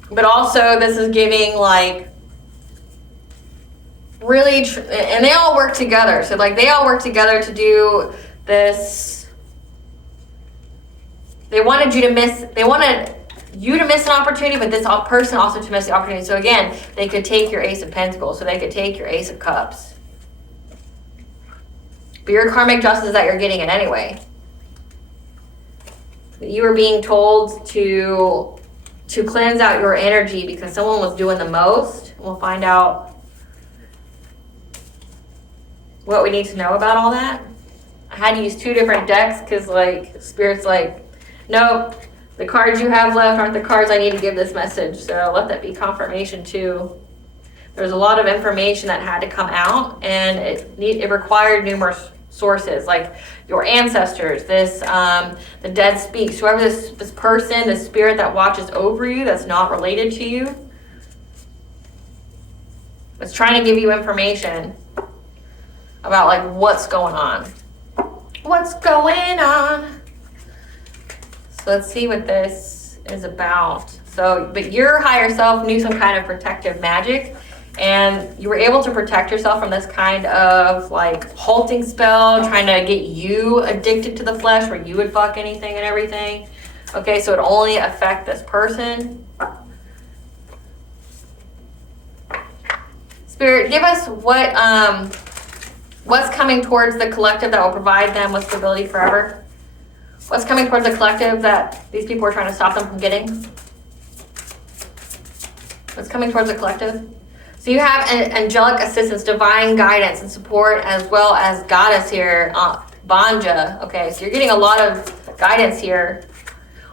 But also this is giving like really, and they all work together. So like they all work together to do this. They wanted you to miss an opportunity, but this person also to miss the opportunity. So again, they could take your Ace of Pentacles, so they could take your Ace of Cups. But your karmic justice is that you're getting it anyway. You were being told to cleanse out your energy because someone was doing the most. We'll find out what we need to know about all that. I had to use 2 different decks because like Spirit's like, nope, the cards you have left aren't the cards I need to give this message. So let that be confirmation too. There's a lot of information that had to come out, and it required numerous sources, like your ancestors, the dead speaks, whoever this person, the spirit that watches over you that's not related to you, it's trying to give you information about like what's going on. What's going on? So let's see what this is about. So, but your higher self knew some kind of protective magic, and you were able to protect yourself from this kind of like halting spell, trying to get you addicted to the flesh where you would fuck anything and everything. Okay, so it only affect this person. Spirit, give us what What's coming towards the collective that will provide them with stability forever? What's coming towards the collective that these people are trying to stop them from getting? What's coming towards the collective? So you have angelic assistance, divine guidance and support, as well as goddess here, Banja. Okay, so you're getting a lot of guidance here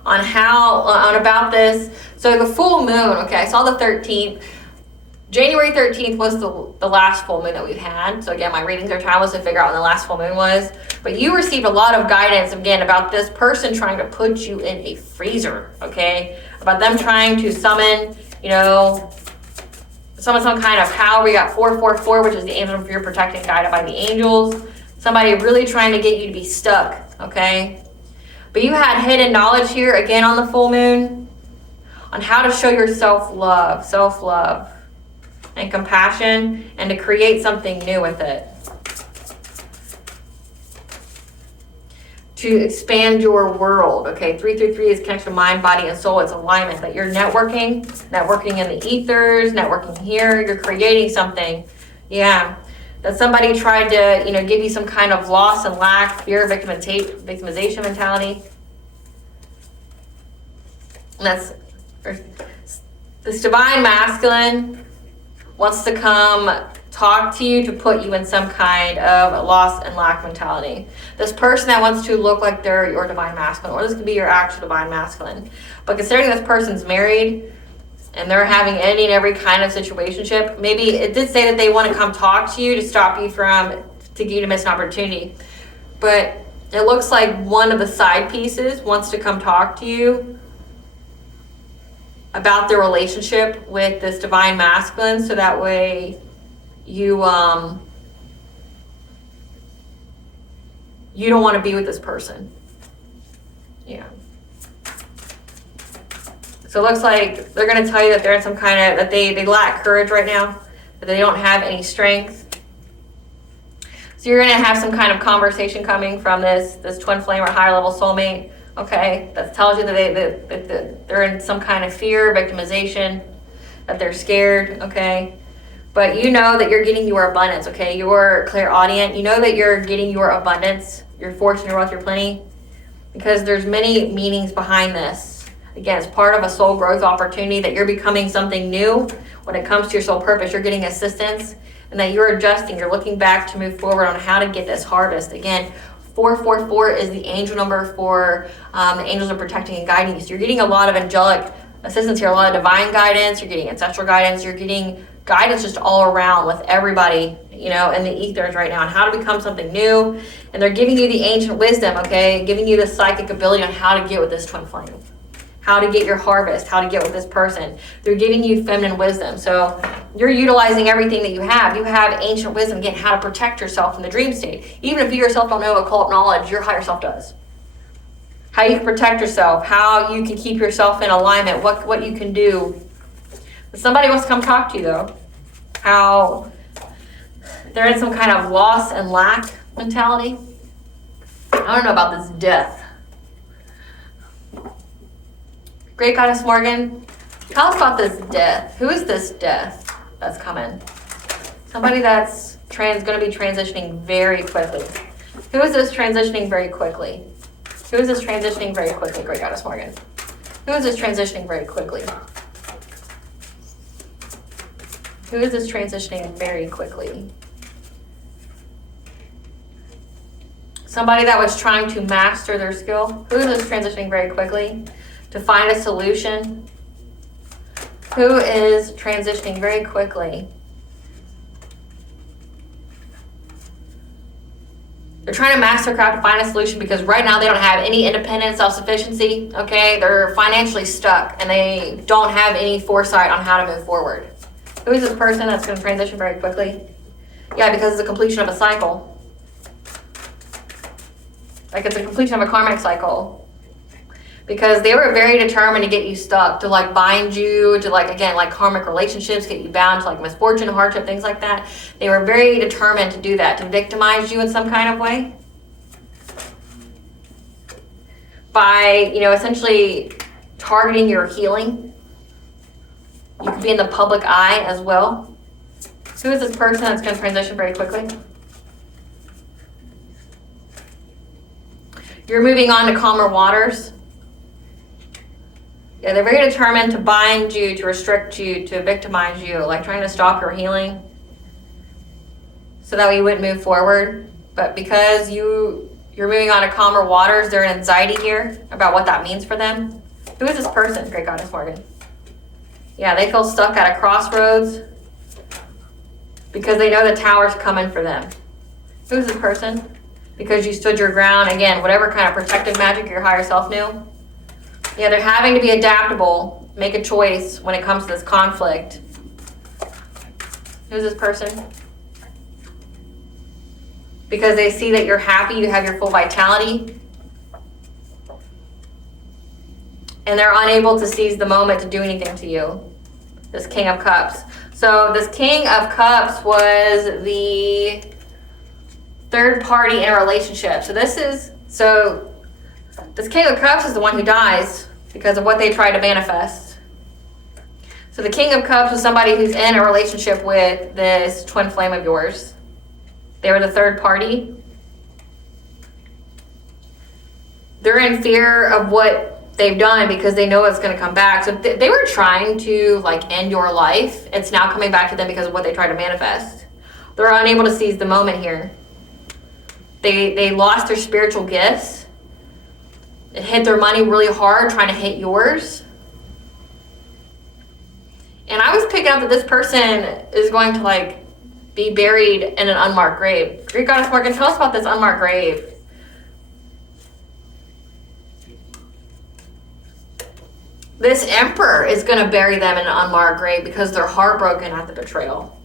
on about this. So the full moon, okay, I saw the 13th. January 13th was the last full moon that we've had. So again, my readings are time was to figure out when the last full moon was. But you received a lot of guidance, again, about this person trying to put you in a freezer, okay? About them trying to summon, some kind of power. We got 444, which is the angel for your protecting, guided by the angels. Somebody really trying to get you to be stuck, okay? But you had hidden knowledge here, again, on the full moon, on how to show your self-love, and compassion, and to create something new with it. To expand your world, okay? 333 is connection of mind, body, and soul. It's alignment, that you're networking in the ethers, networking here. You're creating something, yeah. That somebody tried to, give you some kind of loss and lack, fear, victimization mentality. And that's this divine masculine wants to come talk to you to put you in some kind of loss and lack mentality. This person that wants to look like they're your divine masculine, or this could be your actual divine masculine. But considering this person's married and they're having any and every kind of situationship, maybe it did say that they want to come talk to you to stop you to get you to miss an opportunity. But it looks like one of the side pieces wants to come talk to you about their relationship with this divine masculine, so that way you don't want to be with this person. Yeah. So it looks like they're going to tell you that they're in some kind of, that they lack courage right now, that they don't have any strength. So you're going to have some kind of conversation coming from this twin flame or higher level soulmate. Okay, that tells you that they're in some kind of fear, victimization, that they're scared, okay? But you know that you're getting your abundance, okay? You're clairaudient. You know that you're getting your abundance, your fortune, your wealth, your plenty, because there's many meanings behind this. Again, it's part of a soul growth opportunity, that you're becoming something new when it comes to your soul purpose. You're getting assistance, and that you're adjusting. You're looking back to move forward on how to get this harvest. Again, 444 is the angel number for the angels are protecting and guiding you. So you're getting a lot of angelic assistance here, a lot of divine guidance. You're getting ancestral guidance. You're getting guidance just all around with everybody, in the ethers right now, on how to become something new. And they're giving you the ancient wisdom, okay? Giving you the psychic ability on how to get with this twin flame, how to get your harvest, how to get with this person. They're giving you feminine wisdom. So you're utilizing everything that you have. You have ancient wisdom, again, how to protect yourself in the dream state. Even if you yourself don't know occult knowledge, your higher self does. How you can protect yourself, how you can keep yourself in alignment, what you can do. But somebody wants to come talk to you, though. How they're in some kind of loss and lack mentality. I don't know about this death. Great Goddess Morgan, tell us about this death. Who is this death that's coming? Somebody that's going to be transitioning very quickly. Who is this transitioning very quickly? Who is this transitioning very quickly, Great Goddess Morgan? Who is this transitioning very quickly? Who is this transitioning very quickly? Somebody that was trying to master their skill. Who is this transitioning very quickly to find a solution? Who is transitioning very quickly? They're trying to master craft to find a solution because right now they don't have any independent self-sufficiency, okay? They're financially stuck and they don't have any foresight on how to move forward. Who is this person that's going to transition very quickly? Yeah, because it's a completion of a cycle. Like it's a completion of a karmic cycle. Because they were very determined to get you stuck, to bind you, to again, karmic relationships, get you bound to misfortune, hardship, things like that. They were very determined to do that, to victimize you in some kind of way. By, essentially targeting your healing. You could be in the public eye as well. Who is this person that's going to transition very quickly? You're moving on to calmer waters. Yeah, they're very determined to bind you, to restrict you, to victimize you, like trying to stop your healing so that way you wouldn't move forward. But because you're moving on to calmer waters, there's anxiety here about what that means for them. Who is this person, Great Goddess Morgan? Yeah, they feel stuck at a crossroads because they know the tower's coming for them. Who is this person? Because you stood your ground. Again, whatever kind of protective magic your higher self knew. Yeah, they're having to be adaptable, make a choice when it comes to this conflict. Who's this person? Because they see that you're happy, you have your full vitality. And they're unable to seize the moment to do anything to you. This King of Cups. So this King of Cups was the third party in a relationship. This King of Cups is the one who dies because of what they tried to manifest. So the King of Cups was somebody who's in a relationship with this twin flame of yours. They were the third party. They're in fear of what they've done because they know it's going to come back. So they were trying to like end your life. It's now coming back to them because of what they tried to manifest. They're unable to seize the moment here. They lost their spiritual gifts. It hit their money really hard trying to hit yours. And I was picking up that this person is going to like be buried in an unmarked grave. Greek Goddess Morgan, tell us about this unmarked grave. This Emperor is going to bury them in an unmarked grave because they're heartbroken at the betrayal.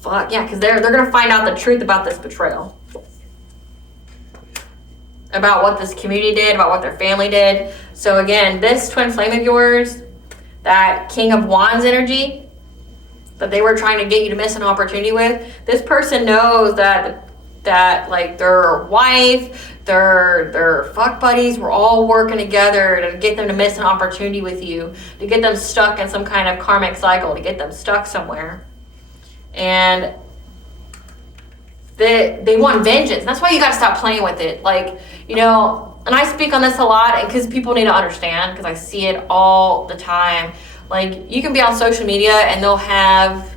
Fuck, yeah, because they're going to find out the truth about this betrayal. About what this community did, about what their family did. So again, this twin flame of yours, that King of Wands energy that they were trying to get you to miss an opportunity with, this person knows that like their wife, their fuck buddies were all working together to get them to miss an opportunity with you, to get them stuck in some kind of karmic cycle, to get them stuck somewhere. And they want vengeance. That's why you got to stop playing with it. Like, you know, and I speak on this a lot because people need to understand, because I see it all the time. Like, you can be on social media and they'll have,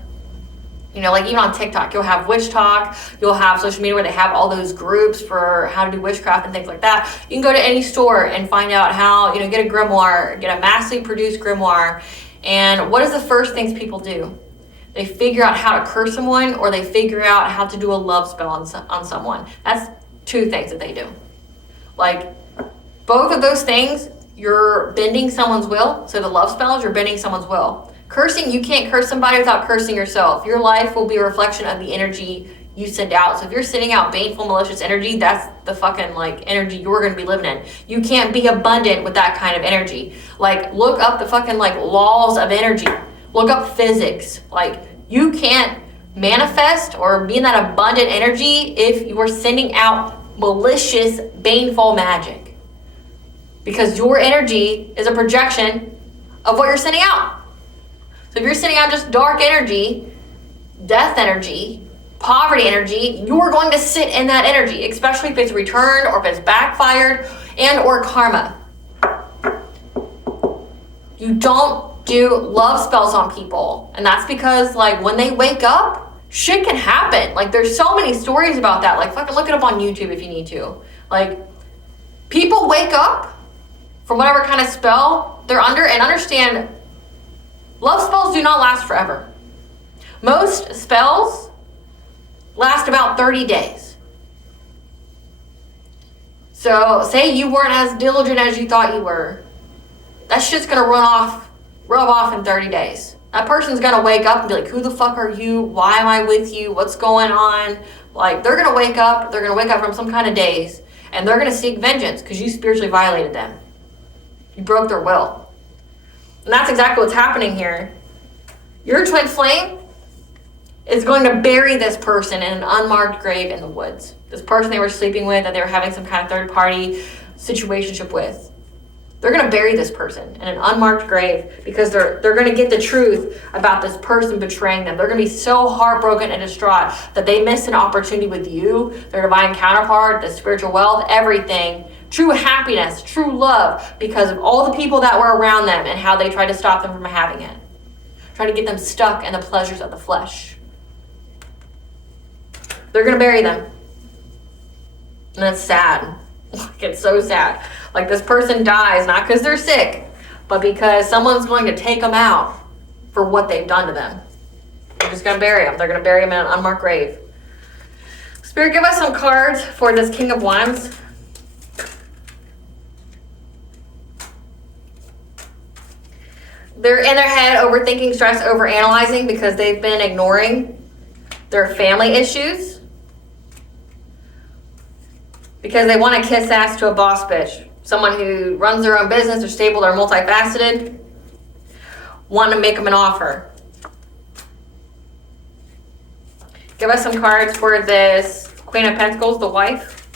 you know, like even on TikTok, you'll have witch talk, you'll have social media where they have all those groups for how to do witchcraft and things like that. You can go to any store and find out how, you know, get a grimoire, get a massively produced grimoire. And what is the first things people do? They figure out how to curse someone, or they figure out how to do a love spell on someone. That's two things that they do. Like, both of those things, you're bending someone's will. So the love spells, you're bending someone's will. Cursing, you can't curse somebody without cursing yourself. Your life will be a reflection of the energy you send out. So if you're sending out baneful, malicious energy, that's the fucking like energy you're going to be living in. You can't be abundant with that kind of energy. Like, look up the fucking like laws of energy. Look up physics. Like, you can't manifest or be in that abundant energy if you are sending out malicious, baneful magic. Because your energy is a projection of what you're sending out. So if you're sending out just dark energy, death energy, poverty energy, you're going to sit in that energy, especially if it's returned or if it's backfired and or karma. You don't do love spells on people. And that's because like when they wake up, shit can happen. Like, there's so many stories about that. Like, fucking look it up on YouTube if you need to. Like, people wake up from whatever kind of spell they're under, and understand love spells do not last forever. Most spells last about 30 days. So say you weren't as diligent as you thought you were. That shit's gonna rub off in 30 days. That person's gonna wake up and be like, who the fuck are you? Why am I with you? What's going on? Like, they're gonna wake up from some kind of daze, and they're gonna seek vengeance because you spiritually violated them. You broke their will. And that's exactly what's happening here. Your twin flame is going to bury this person in an unmarked grave in the woods. This person they were sleeping with, that they were having some kind of third party situationship with. They're going to bury this person in an unmarked grave because they're going to get the truth about this person betraying them. They're going to be so heartbroken and distraught that they missed an opportunity with you, their divine counterpart, the spiritual wealth, everything, true happiness, true love, because of all the people that were around them and how they tried to stop them from having it. Try to get them stuck in the pleasures of the flesh. They're going to bury them. And it's sad. It's so sad. Like, this person dies not because they're sick, but because someone's going to take them out for what they've done to them. They're just going to bury them. They're going to bury them in an unmarked grave. Spirit, give us some cards for this King of Wands. They're in their head overthinking, stress, overanalyzing because they've been ignoring their family issues. Because they want to kiss ass to a boss bitch. Someone who runs their own business, they're stable, they're multifaceted. Want to make them an offer. Give us some cards for this Queen of Pentacles, the wife.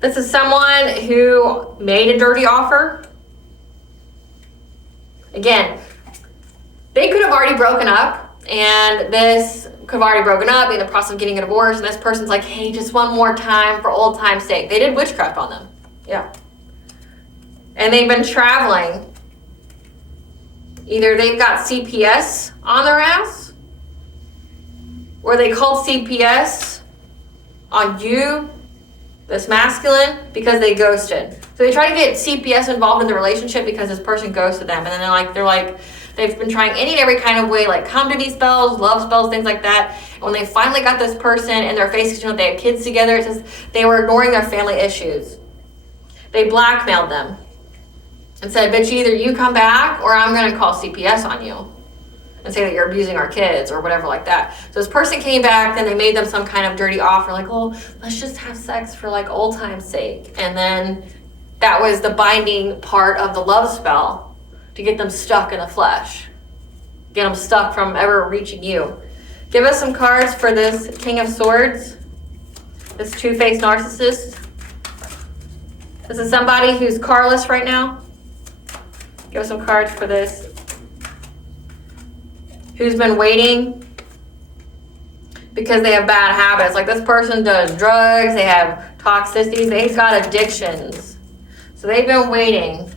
This is someone who made a dirty offer. Again, they could have already broken up, and this could have already broken up, in the process of getting a divorce, and this person's like, hey, just one more time for old time's sake. They did witchcraft on them. Yeah. And they've been traveling. Either they've got CPS on their ass, or they called CPS on you, this masculine, because they ghosted. So they try to get CPS involved in the relationship because this person ghosted them. And then they're like, they've been trying any and every kind of way, like come to me spells, love spells, things like that. And when they finally got this person in their face, you know, they had kids together, it says they were ignoring their family issues. They blackmailed them and said, bitch, either you come back or I'm going to call CPS on you and say that you're abusing our kids or whatever like that. So this person came back, then they made them some kind of dirty offer, like, oh, let's just have sex for like old time's sake. And then that was the binding part of the love spell to get them stuck in the flesh. Get them stuck from ever reaching you. Give us some cards for this King of Swords, this two-faced narcissist. This is somebody who's carless right now. Give us some cards for this. Who's been waiting because they have bad habits. Like this person does drugs, they have toxicity, they've got addictions. So they've been waiting.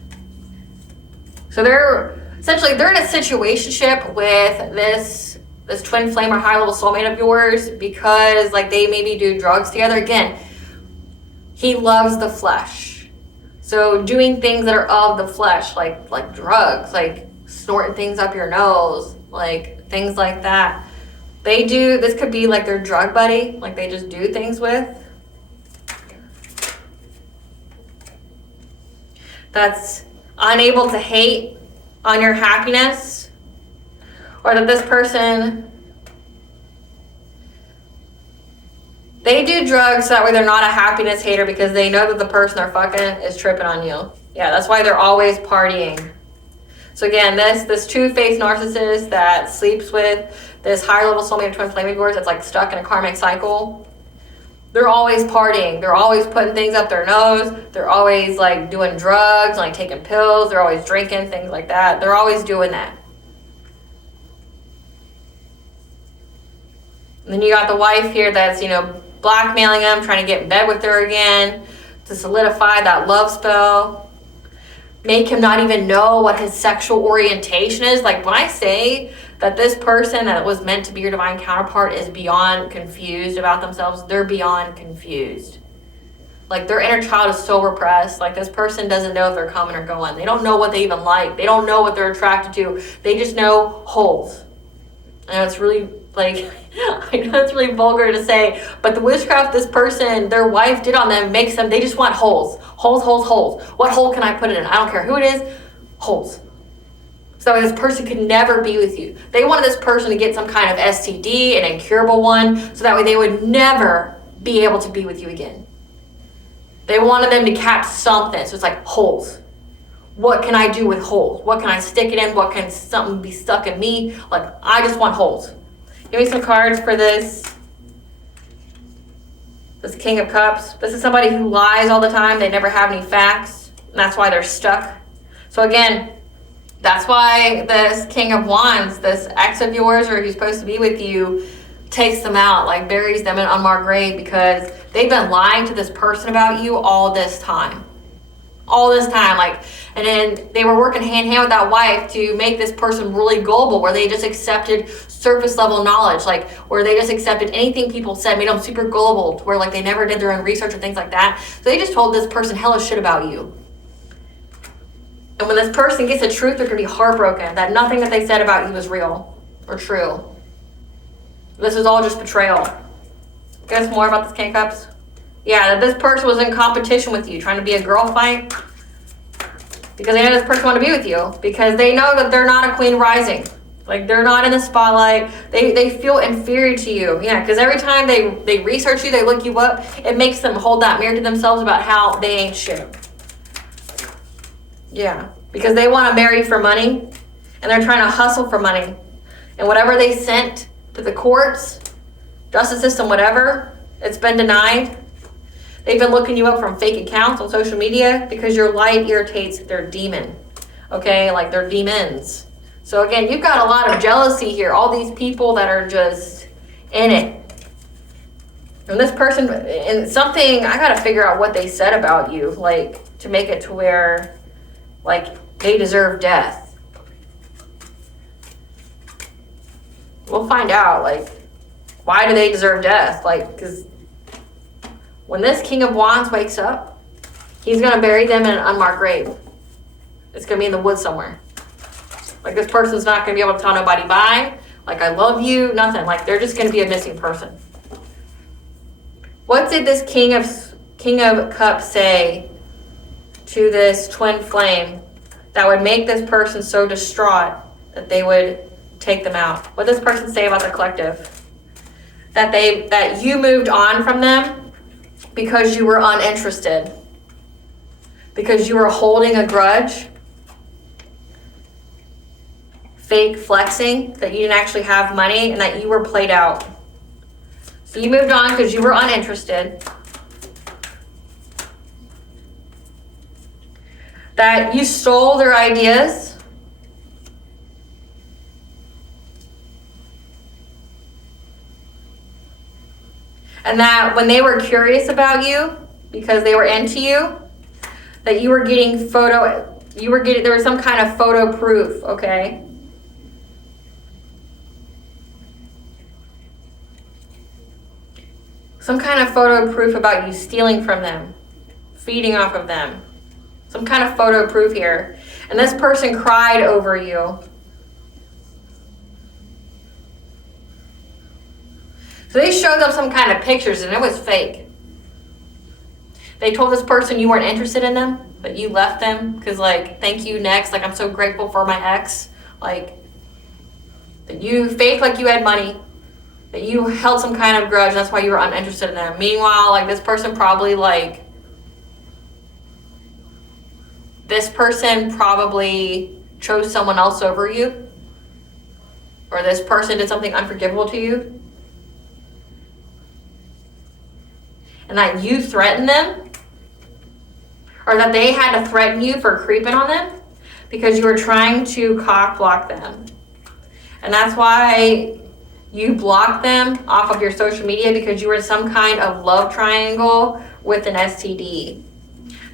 So they're in a situationship with this twin flame or high level soulmate of yours because like they maybe do drugs together. Again, he loves the flesh. So doing things that are of the flesh, like drugs, like snorting things up your nose, like things like that. This could be like their drug buddy, like they just do things with. That's unable to hate on your happiness, or that this person, they do drugs so that way they're not a happiness hater because they know that the person they're fucking is tripping on you. Yeah, that's why they're always partying. So again, this two-faced narcissist that sleeps with this higher-level soulmate twin flame of yours that's like stuck in a karmic cycle, they're always partying. They're always putting things up their nose. They're always like doing drugs, like taking pills. They're always drinking, things like that. They're always doing that. And then you got the wife here that's, blackmailing them, trying to get in bed with her again to solidify that love spell. Make him not even know what his sexual orientation is. Like when I say that this person that was meant to be your divine counterpart is beyond confused about themselves, they're beyond confused. Like their inner child is so repressed. Like this person doesn't know if they're coming or going. They don't know what they even like. They don't know what they're attracted to. They just know holes. And it's really I know it's really vulgar to say, but the witchcraft this person, their wife did on them makes them, they just want holes. Holes, holes, holes. What hole can I put it in? I don't care who it is. Holes. So this person could never be with you. They wanted this person to get some kind of STD, an incurable one, so that way they would never be able to be with you again. They wanted them to catch something. So it's like holes. What can I do with holes? What can I stick it in? What can something be stuck in me? Like, I just want holes. Give me some cards for this King of Cups. This is somebody who lies all the time. They never have any facts. And that's why they're stuck. So again, that's why this King of Wands, this ex of yours or who's supposed to be with you, takes them out, like buries them in an unmarked grave, because they've been lying to this person about you all this time. Like, and then they were working hand in hand with that wife to make this person really gullible, where they just accepted surface level knowledge, like where they just accepted anything people said, made them super gullible, to where like they never did their own research or things like that. So they just told this person hella shit about you. And when this person gets the truth, they're gonna be heartbroken that nothing that they said about you was real or true. This is all just betrayal. Guess more about this King of Cups? Yeah, that this person was in competition with you, trying to be a girl fight. Because they know this person want to be with you. Because they know that they're not a queen rising. Like, they're not in the spotlight. They feel inferior to you. Yeah, because every time they research you, they look you up, it makes them hold that mirror to themselves about how they ain't shit. Yeah, because they want to marry for money. And they're trying to hustle for money. And whatever they sent to the courts, justice system, whatever, it's been denied. They've been looking you up from fake accounts on social media because your light irritates their demon. Okay, like they're demons. So again, you've got a lot of jealousy here. All these people that are just in it. And this person, and something, I gotta figure out what they said about you, like to make it to where, like, they deserve death. We'll find out, like, why do they deserve death? Like, because when this King of Wands wakes up, he's going to bury them in an unmarked grave. It's going to be in the woods somewhere. Like, this person's not going to be able to tell nobody bye. Like, I love you, nothing. Like, they're just going to be a missing person. What did this King of Cups say to this twin flame that would make this person so distraught that they would take them out? What does this person say about the collective? That you moved on from them because you were uninterested, because you were holding a grudge, fake flexing that you didn't actually have money, and that you were played out. So you moved on because you were uninterested, that you stole their ideas, and that when they were curious about you, because they were into you, that you were getting there was some kind of photo proof, okay? Some kind of photo proof about you stealing from them, feeding off of them. Some kind of photo proof here. And this person cried over you. So they showed them some kind of pictures and it was fake. They told this person you weren't interested in them, but you left them because, like, thank you, next. Like, I'm so grateful for my ex. Like, that you faked like you had money, that you held some kind of grudge. That's why you were uninterested in them. Meanwhile, like, this person probably chose someone else over you. Or this person did something unforgivable to you. And that you threatened them, or that they had to threaten you for creeping on them because you were trying to cock block them. And that's why you blocked them off of your social media, because you were in some kind of love triangle with an STD.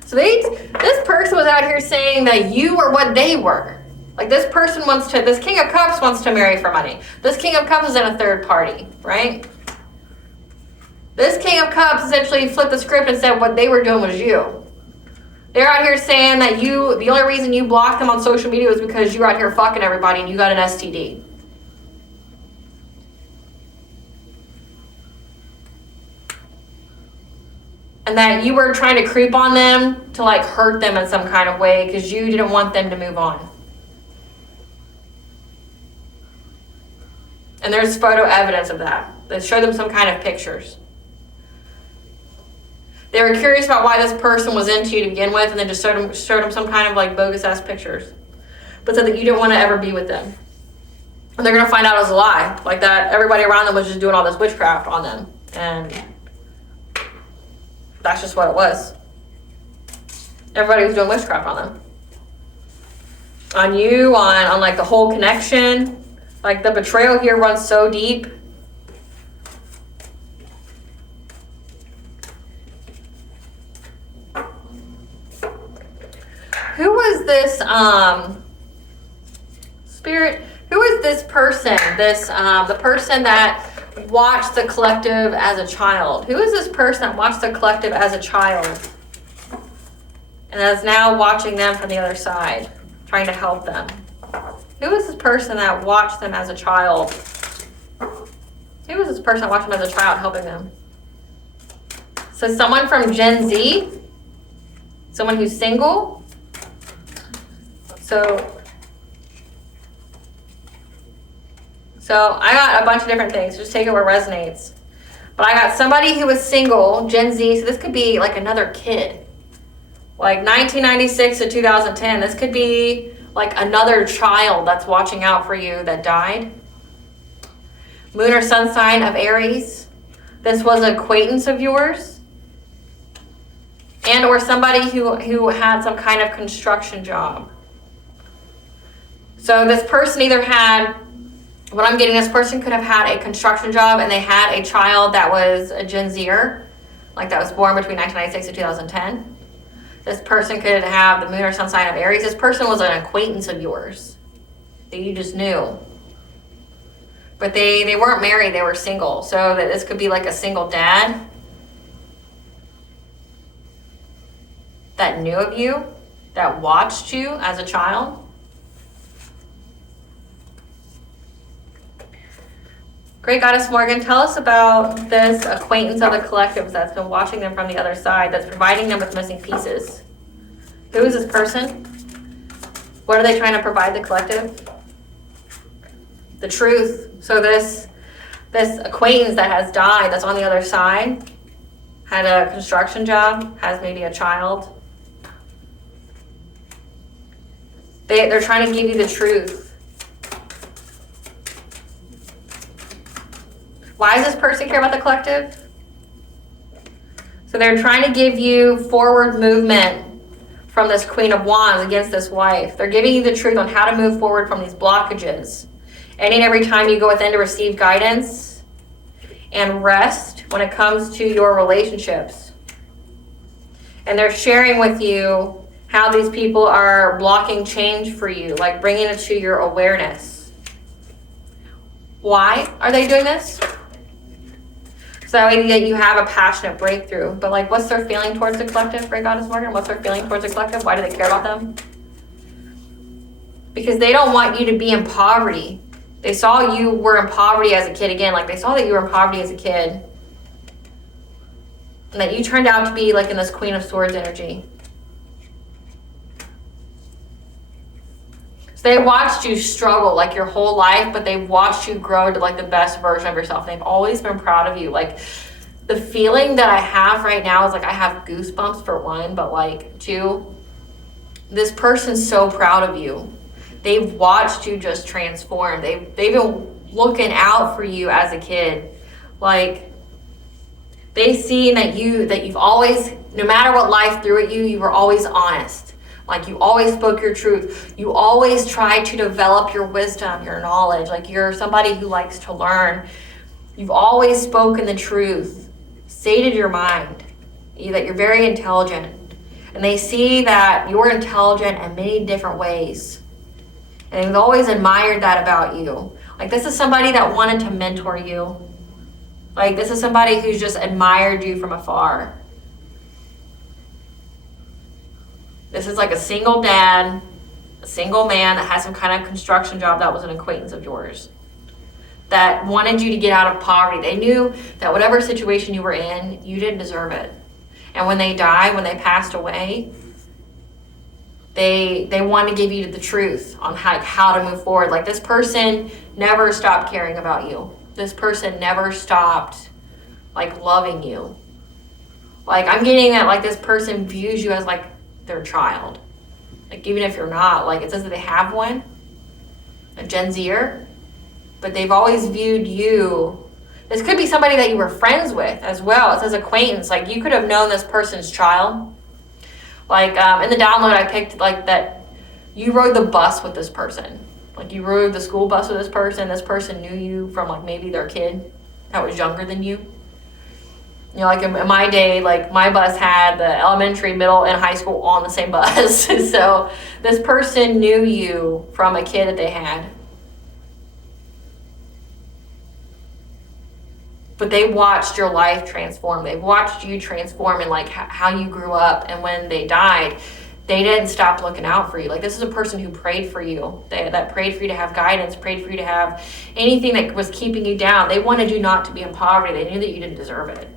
So this person was out here saying that you were what they were. Like, this King of Cups wants to marry for money. This King of Cups is in a third party, right? This King of Cups essentially flipped the script and said what they were doing was you. They're out here saying that the only reason you blocked them on social media was because you were out here fucking everybody and you got an STD. And that you were trying to creep on them to, like, hurt them in some kind of way because you didn't want them to move on. And there's photo evidence of that. They showed them some kind of pictures. They were curious about why this person was into you to begin with, and then just showed them some kind of, like, bogus-ass pictures. But said that you didn't want to ever be with them. And they're going to find out it was a lie. Like, that everybody around them was just doing all this witchcraft on them. And that's just what it was. Everybody was doing witchcraft on them. On you, on like the whole connection. Like the betrayal here runs so deep. Who was this spirit? Who is this person? This the person that watched the collective as a child. Who is this person that watched the collective as a child and is now watching them from the other side, trying to help them? Who is this person that watched them as a child? Who is this person that watched them as a child, helping them? So someone from Gen Z, someone who's single. So I got a bunch of different things. Just take it where it resonates. But I got somebody who was single, Gen Z. So this could be like another kid. Like 1996 to 2010. This could be like another child that's watching out for you that died. Moon or sun sign of Aries. This was an acquaintance of yours. And or somebody who had some kind of construction job. So this person either had, what I'm getting, this person could have had a construction job and they had a child that was a Gen Zer, like that was born between 1996 and 2010. This person could have the moon or sun sign of Aries. This person was an acquaintance of yours that you just knew. But they weren't married, they were single. So that this could be like a single dad that knew of you, that watched you as a child. Great Goddess Morgan, tell us about this acquaintance of the collective that's been watching them from the other side, that's providing them with missing pieces. Who is this person? What are they trying to provide the collective? The truth. So this acquaintance that has died, that's on the other side, had a construction job, has maybe a child. They're trying to give you the truth. Why does this person care about the collective? So they're trying to give you forward movement from this Queen of Wands against this wife. They're giving you the truth on how to move forward from these blockages. Any and every time you go within to receive guidance and rest when it comes to your relationships. And they're sharing with you how these people are blocking change for you, like bringing it to your awareness. Why are they doing this? So that way that you have a passionate breakthrough. But like, what's their feeling towards the collective, Great Goddess Morgan? What's their feeling towards the collective? Why do they care about them? Because they don't want you to be in poverty. They saw you were in poverty as a kid again. Like they saw that you were in poverty as a kid. And that you turned out to be like in this Queen of Swords energy. So they watched you struggle like your whole life, but they've watched you grow to like the best version of yourself. And they've always been proud of you. Like the feeling that I have right now is like I have goosebumps for one, but like two, this person's so proud of you. They've watched you just transform. They've been looking out for you as a kid. Like they see that you've always, no matter what life threw at you, you were always honest. Like you always spoke your truth. You always tried to develop your wisdom, your knowledge. Like you're somebody who likes to learn. You've always spoken the truth, stated your mind, that you're very intelligent. And they see that you're intelligent in many different ways. And they've always admired that about you. Like this is somebody that wanted to mentor you. Like this is somebody who's just admired you from afar. This is like a single dad, a single man that has some kind of construction job that was an acquaintance of yours. That wanted you to get out of poverty. They knew that whatever situation you were in, you didn't deserve it. And when they died, when they passed away, they wanted to give you the truth on how to move forward. Like this person never stopped caring about you. This person never stopped like loving you. Like I'm getting that like this person views you as like their child. Like even if you're not, like it says that they have one, a Gen Zer, but they've always viewed you. This could be somebody that you were friends with as well. It says acquaintance, like you could have known this person's child. Like, in the download, I picked, like, that you rode the bus with this person. Like, you rode the school bus with this person. This person knew you from, like, maybe their kid that was younger than you. You know, like, in my day, like, my bus had the elementary, middle, and high school on the same bus. So this person knew you from a kid that they had. But they watched your life transform. They watched you transform in, like, how you grew up. And when they died, they didn't stop looking out for you. Like, this is a person who prayed for you, that prayed for you to have guidance, prayed for you to have anything that was keeping you down. They wanted you not to be in poverty. They knew that you didn't deserve it.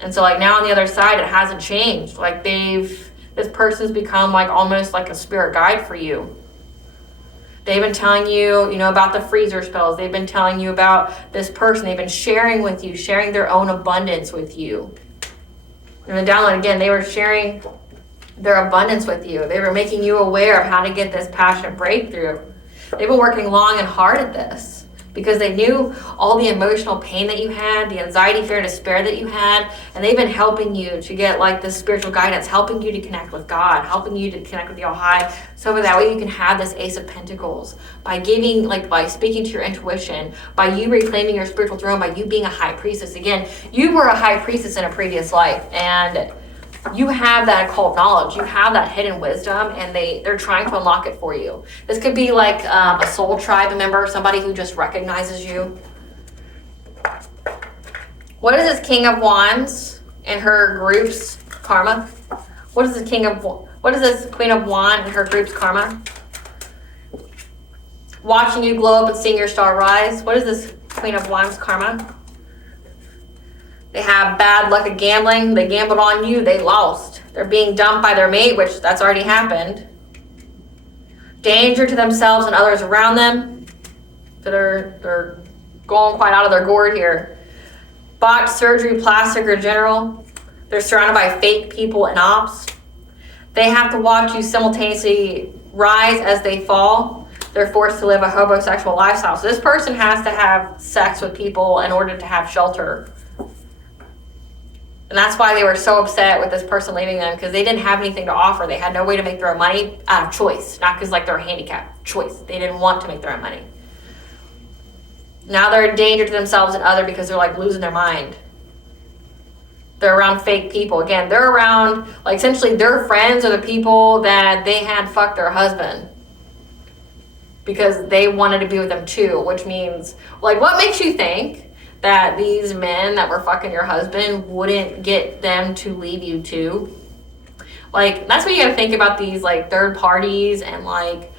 And so, like, now on the other side, it hasn't changed. Like, this person's become, like, almost like a spirit guide for you. They've been telling you, you know, about the freezer spells. They've been telling you about this person. They've been sharing with you, sharing their own abundance with you. In the download, again, they were sharing their abundance with you. They were making you aware of how to get this passion breakthrough. They've been working long and hard at this because they knew all the emotional pain that you had, the anxiety, fear, and despair that you had, and they've been helping you to get, like, this spiritual guidance, helping you to connect with God, helping you to connect with the All-High, so that way you can have this Ace of Pentacles by giving, like, by speaking to your intuition, by you reclaiming your spiritual throne, by you being a high priestess. Again, you were a high priestess in a previous life, and you have that occult knowledge, you have that hidden wisdom, and they're trying to unlock it for you. This could be like a soul tribe member, somebody who just recognizes you. What is this King of Wands and her group's karma? What is this Queen of Wands and her group's karma? Watching you glow up and seeing your star rise. What is this Queen of Wands karma? They have bad luck at gambling. They gambled on you. They lost. They're being dumped by their mate, which that's already happened. Danger to themselves and others around them. So they're going quite out of their gourd here. Botched surgery, plastic, or general. They're surrounded by fake people and ops. They have to watch you simultaneously rise as they fall. They're forced to live a homosexual lifestyle. So this person has to have sex with people in order to have shelter. And that's why they were so upset with this person leaving them, because they didn't have anything to offer. They had no way to make their own money out of choice, not because, like, they're handicapped. Choice. They didn't want to make their own money. Now they're a danger to themselves and others because they're, like, losing their mind. They're around fake people. Again, they're around, like, essentially their friends are the people that they had fucked their husband because they wanted to be with them too, which means, like, what makes you think that these men that were fucking your husband wouldn't get them to leave you too? Like, that's what you gotta think about these, like, third parties and, like,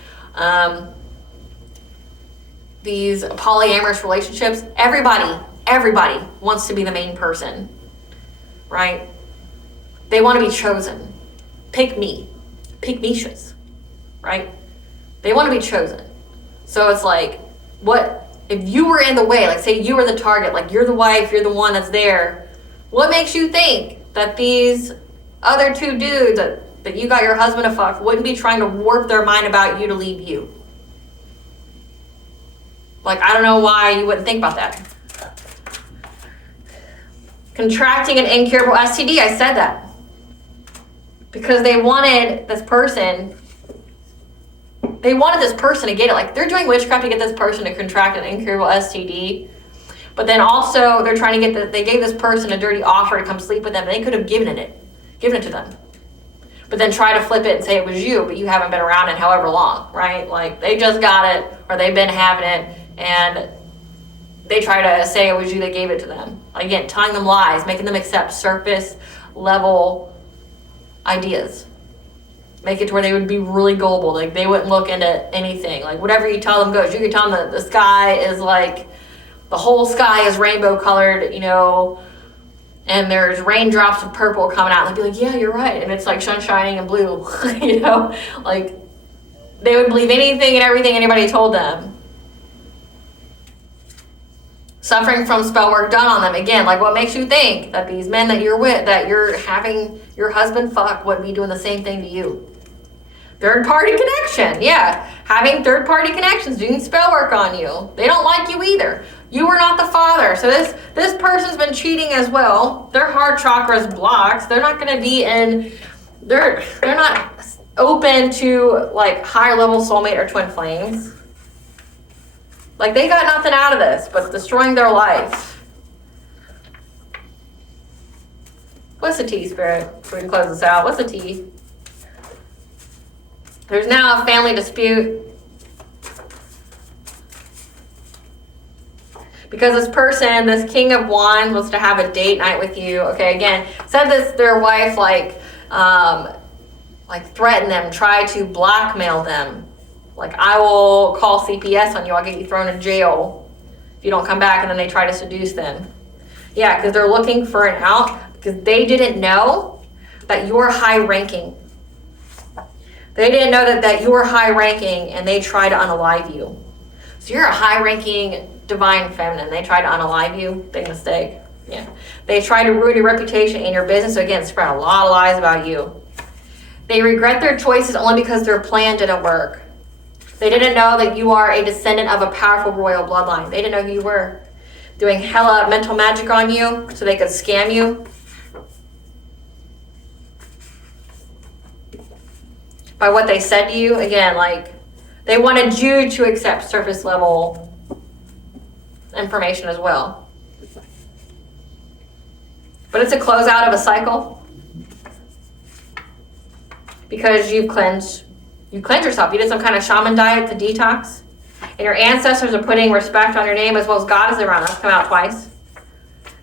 these polyamorous relationships. Everybody wants to be the main person, right? They want to be chosen. Pick me. Pick Mishas, right? They want to be chosen. So it's like, what if you were in the way? Like, say you were the target, like, you're the wife, you're the one that's there. What makes you think that these other two dudes that you got your husband to fuck wouldn't be trying to warp their mind about you to leave you? Like, I don't know why you wouldn't think about that. Contracting an incurable STD, I said that. Because they wanted this person to get it. Like, they're doing witchcraft to get this person to contract an incurable STD. But then also they're trying to get they gave this person a dirty offer to come sleep with them. And they could have given it to them. But then try to flip it and say it was you, but you haven't been around in however long, right? Like, they just got it, or they've been having it, and they try to say it was you that gave it to them. Again, telling them lies, making them accept surface level ideas. Make it to where they would be really gullible. Like, they wouldn't look into anything. Like, whatever you tell them goes. You could tell them that the sky is, like, the whole sky is rainbow colored, you know, and there's raindrops of purple coming out. And they'd be like, yeah, you're right. And it's like sun shining and blue, you know? Like, they would believe anything and everything anybody told them. Suffering from spell work done on them. Again, like, what makes you think that these men that you're with, that you're having your husband fuck, would be doing the same thing to you? Third party connection. Yeah, having third party connections, doing spell work on you. They don't like you either. You were not the father. So this person's been cheating as well. Their heart chakra is blocked. They're not going to be in they're not open to like higher level soulmate or twin flames. Like they got nothing out of this but destroying their life. What's the tea, Spirit? So we can close this out. What's the tea? There's now a family dispute because this person, this King of Wands, wants to have a date night with you. Okay, again, said this their wife like threaten them, try to blackmail them. Like, I will call CPS on you. I'll get you thrown in jail if you don't come back. And then they try to seduce them. Yeah, because they're looking for an out because they didn't know that you're high ranking. They didn't know that you were high ranking and they try to unalive you. So you're a high ranking divine feminine. They try to unalive you. Big mistake. Yeah. They try to ruin your reputation and your business. So again, spread a lot of lies about you. They regret their choices only because their plan didn't work. They didn't know that you are a descendant of a powerful royal bloodline. They didn't know who you were. Doing hella mental magic on you so they could scam you. By what they said to you. Again, like, they wanted you to accept surface level information as well. But it's a closeout of a cycle. Because you've cleansed yourself. You did some kind of shaman diet to detox. And your ancestors are putting respect on your name as well as God is around us. Come out twice.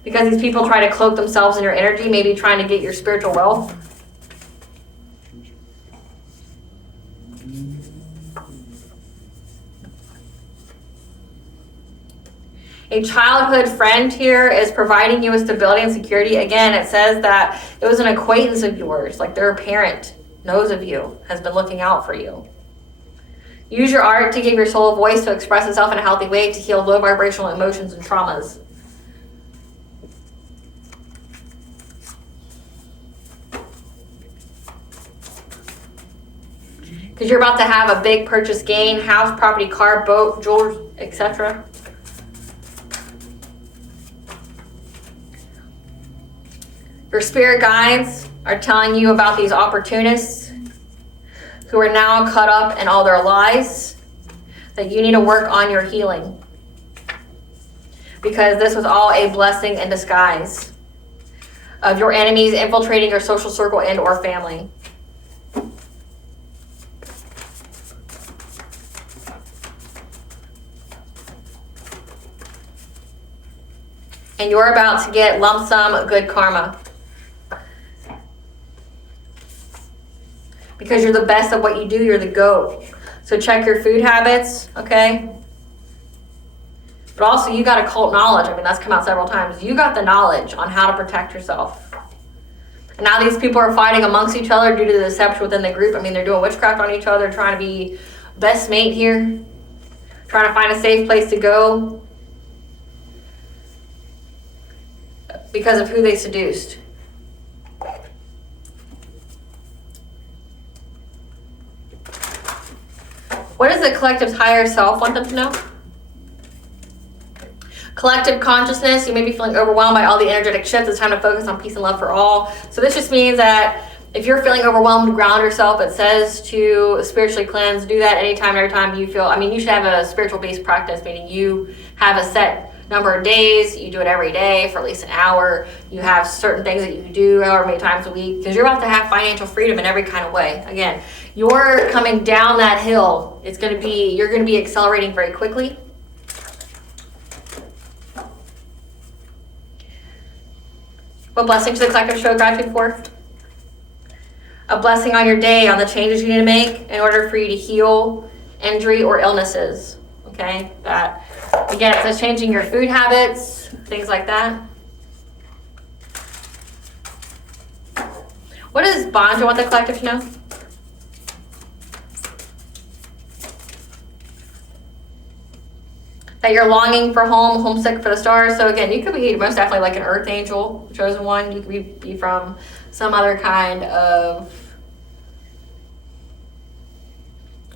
Because these people try to cloak themselves in your energy, maybe trying to get your spiritual wealth. A childhood friend here is providing you with stability and security. Again, it says that it was an acquaintance of yours, like their parent knows of you, has been looking out for you. Use your art to give your soul a voice to express itself in a healthy way to heal low vibrational emotions and traumas. Because you're about to have a big purchase gain, house, property, car, boat, jewelry, etc. Your spirit guides are telling you about these opportunists who are now caught up in all their lies, that you need to work on your healing. Because this was all a blessing in disguise of your enemies infiltrating your social circle and or family. And you're about to get lump sum good karma. Because you're the best at what you do, you're the GOAT. So check your food habits, okay? But also you got occult knowledge. I mean, that's come out several times. You got the knowledge on how to protect yourself. And now these people are fighting amongst each other due to the deception within the group. I mean, they're doing witchcraft on each other, trying to be best mate here. Trying to find a safe place to go. Because of who they seduced. What does the collective's higher self want them to know? Collective consciousness, you may be feeling overwhelmed by all the energetic shifts. It's time to focus on peace and love for all. So this just means that if you're feeling overwhelmed, ground yourself. It says to spiritually cleanse. Do that anytime, every time you feel, I mean, you should have a spiritual based practice, meaning you have a set number of days. You do it every day for at least an hour. You have certain things that you do however many times a week because you're about to have financial freedom in every kind of way. Again, you're coming down that hill. You're going to be accelerating very quickly. What blessing should the collective show gratitude for? A blessing on your day, on the changes you need to make in order for you to heal injury or illnesses. Okay, that again, it says changing your food habits, things like that. What does Bonjo want the collective to know? That you're longing for home, homesick for the stars. So again, you could be most definitely like an earth angel, the chosen one. You could be from some other kind of,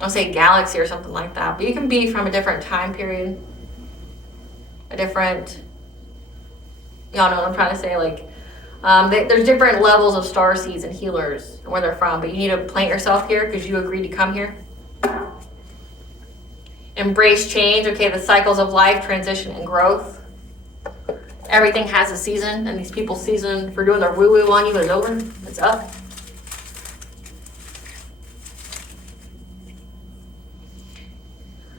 I'll say galaxy or something like that. But you can be from a different time period. A different, y'all know what I'm trying to say, like There's different levels of star seeds and healers and where they're from, but you need to plant yourself here because you agreed to come here. Embrace change, okay, the cycles of life, transition, and growth. Everything has a season, and these people's season for doing their woo-woo on you is over. It's up.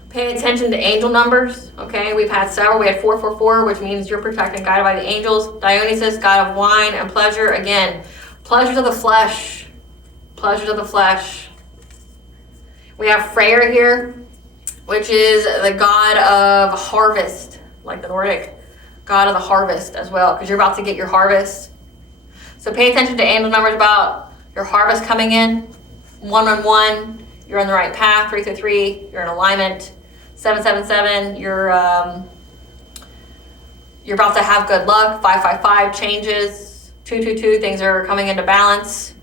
Pay attention to angel numbers, okay? We've had several. We had 444, which means you're protected and guided by the angels. Dionysus, god of wine and pleasure. Again, pleasures of the flesh. Pleasures of the flesh. We have Freyr here, which is the god of harvest, like the Nordic god of the harvest as well, because you're about to get your harvest. So pay attention to angel numbers about your harvest coming in. 111, you're on the right path. 333, you're in alignment. 777, you're about to have good luck. 555, changes. 222, things are coming into balance.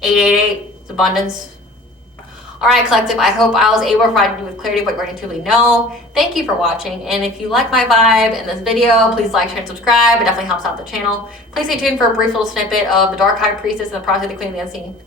888, it's abundance. All right, collective, I hope I was able to provide you with clarity of what you already intuitively know. Thank you for watching, and if you like my vibe in this video, please like, share, and subscribe. It definitely helps out the channel. Please stay tuned for a brief little snippet of the Dark High Priestess and the Prophecy of the Queen of the Unseen.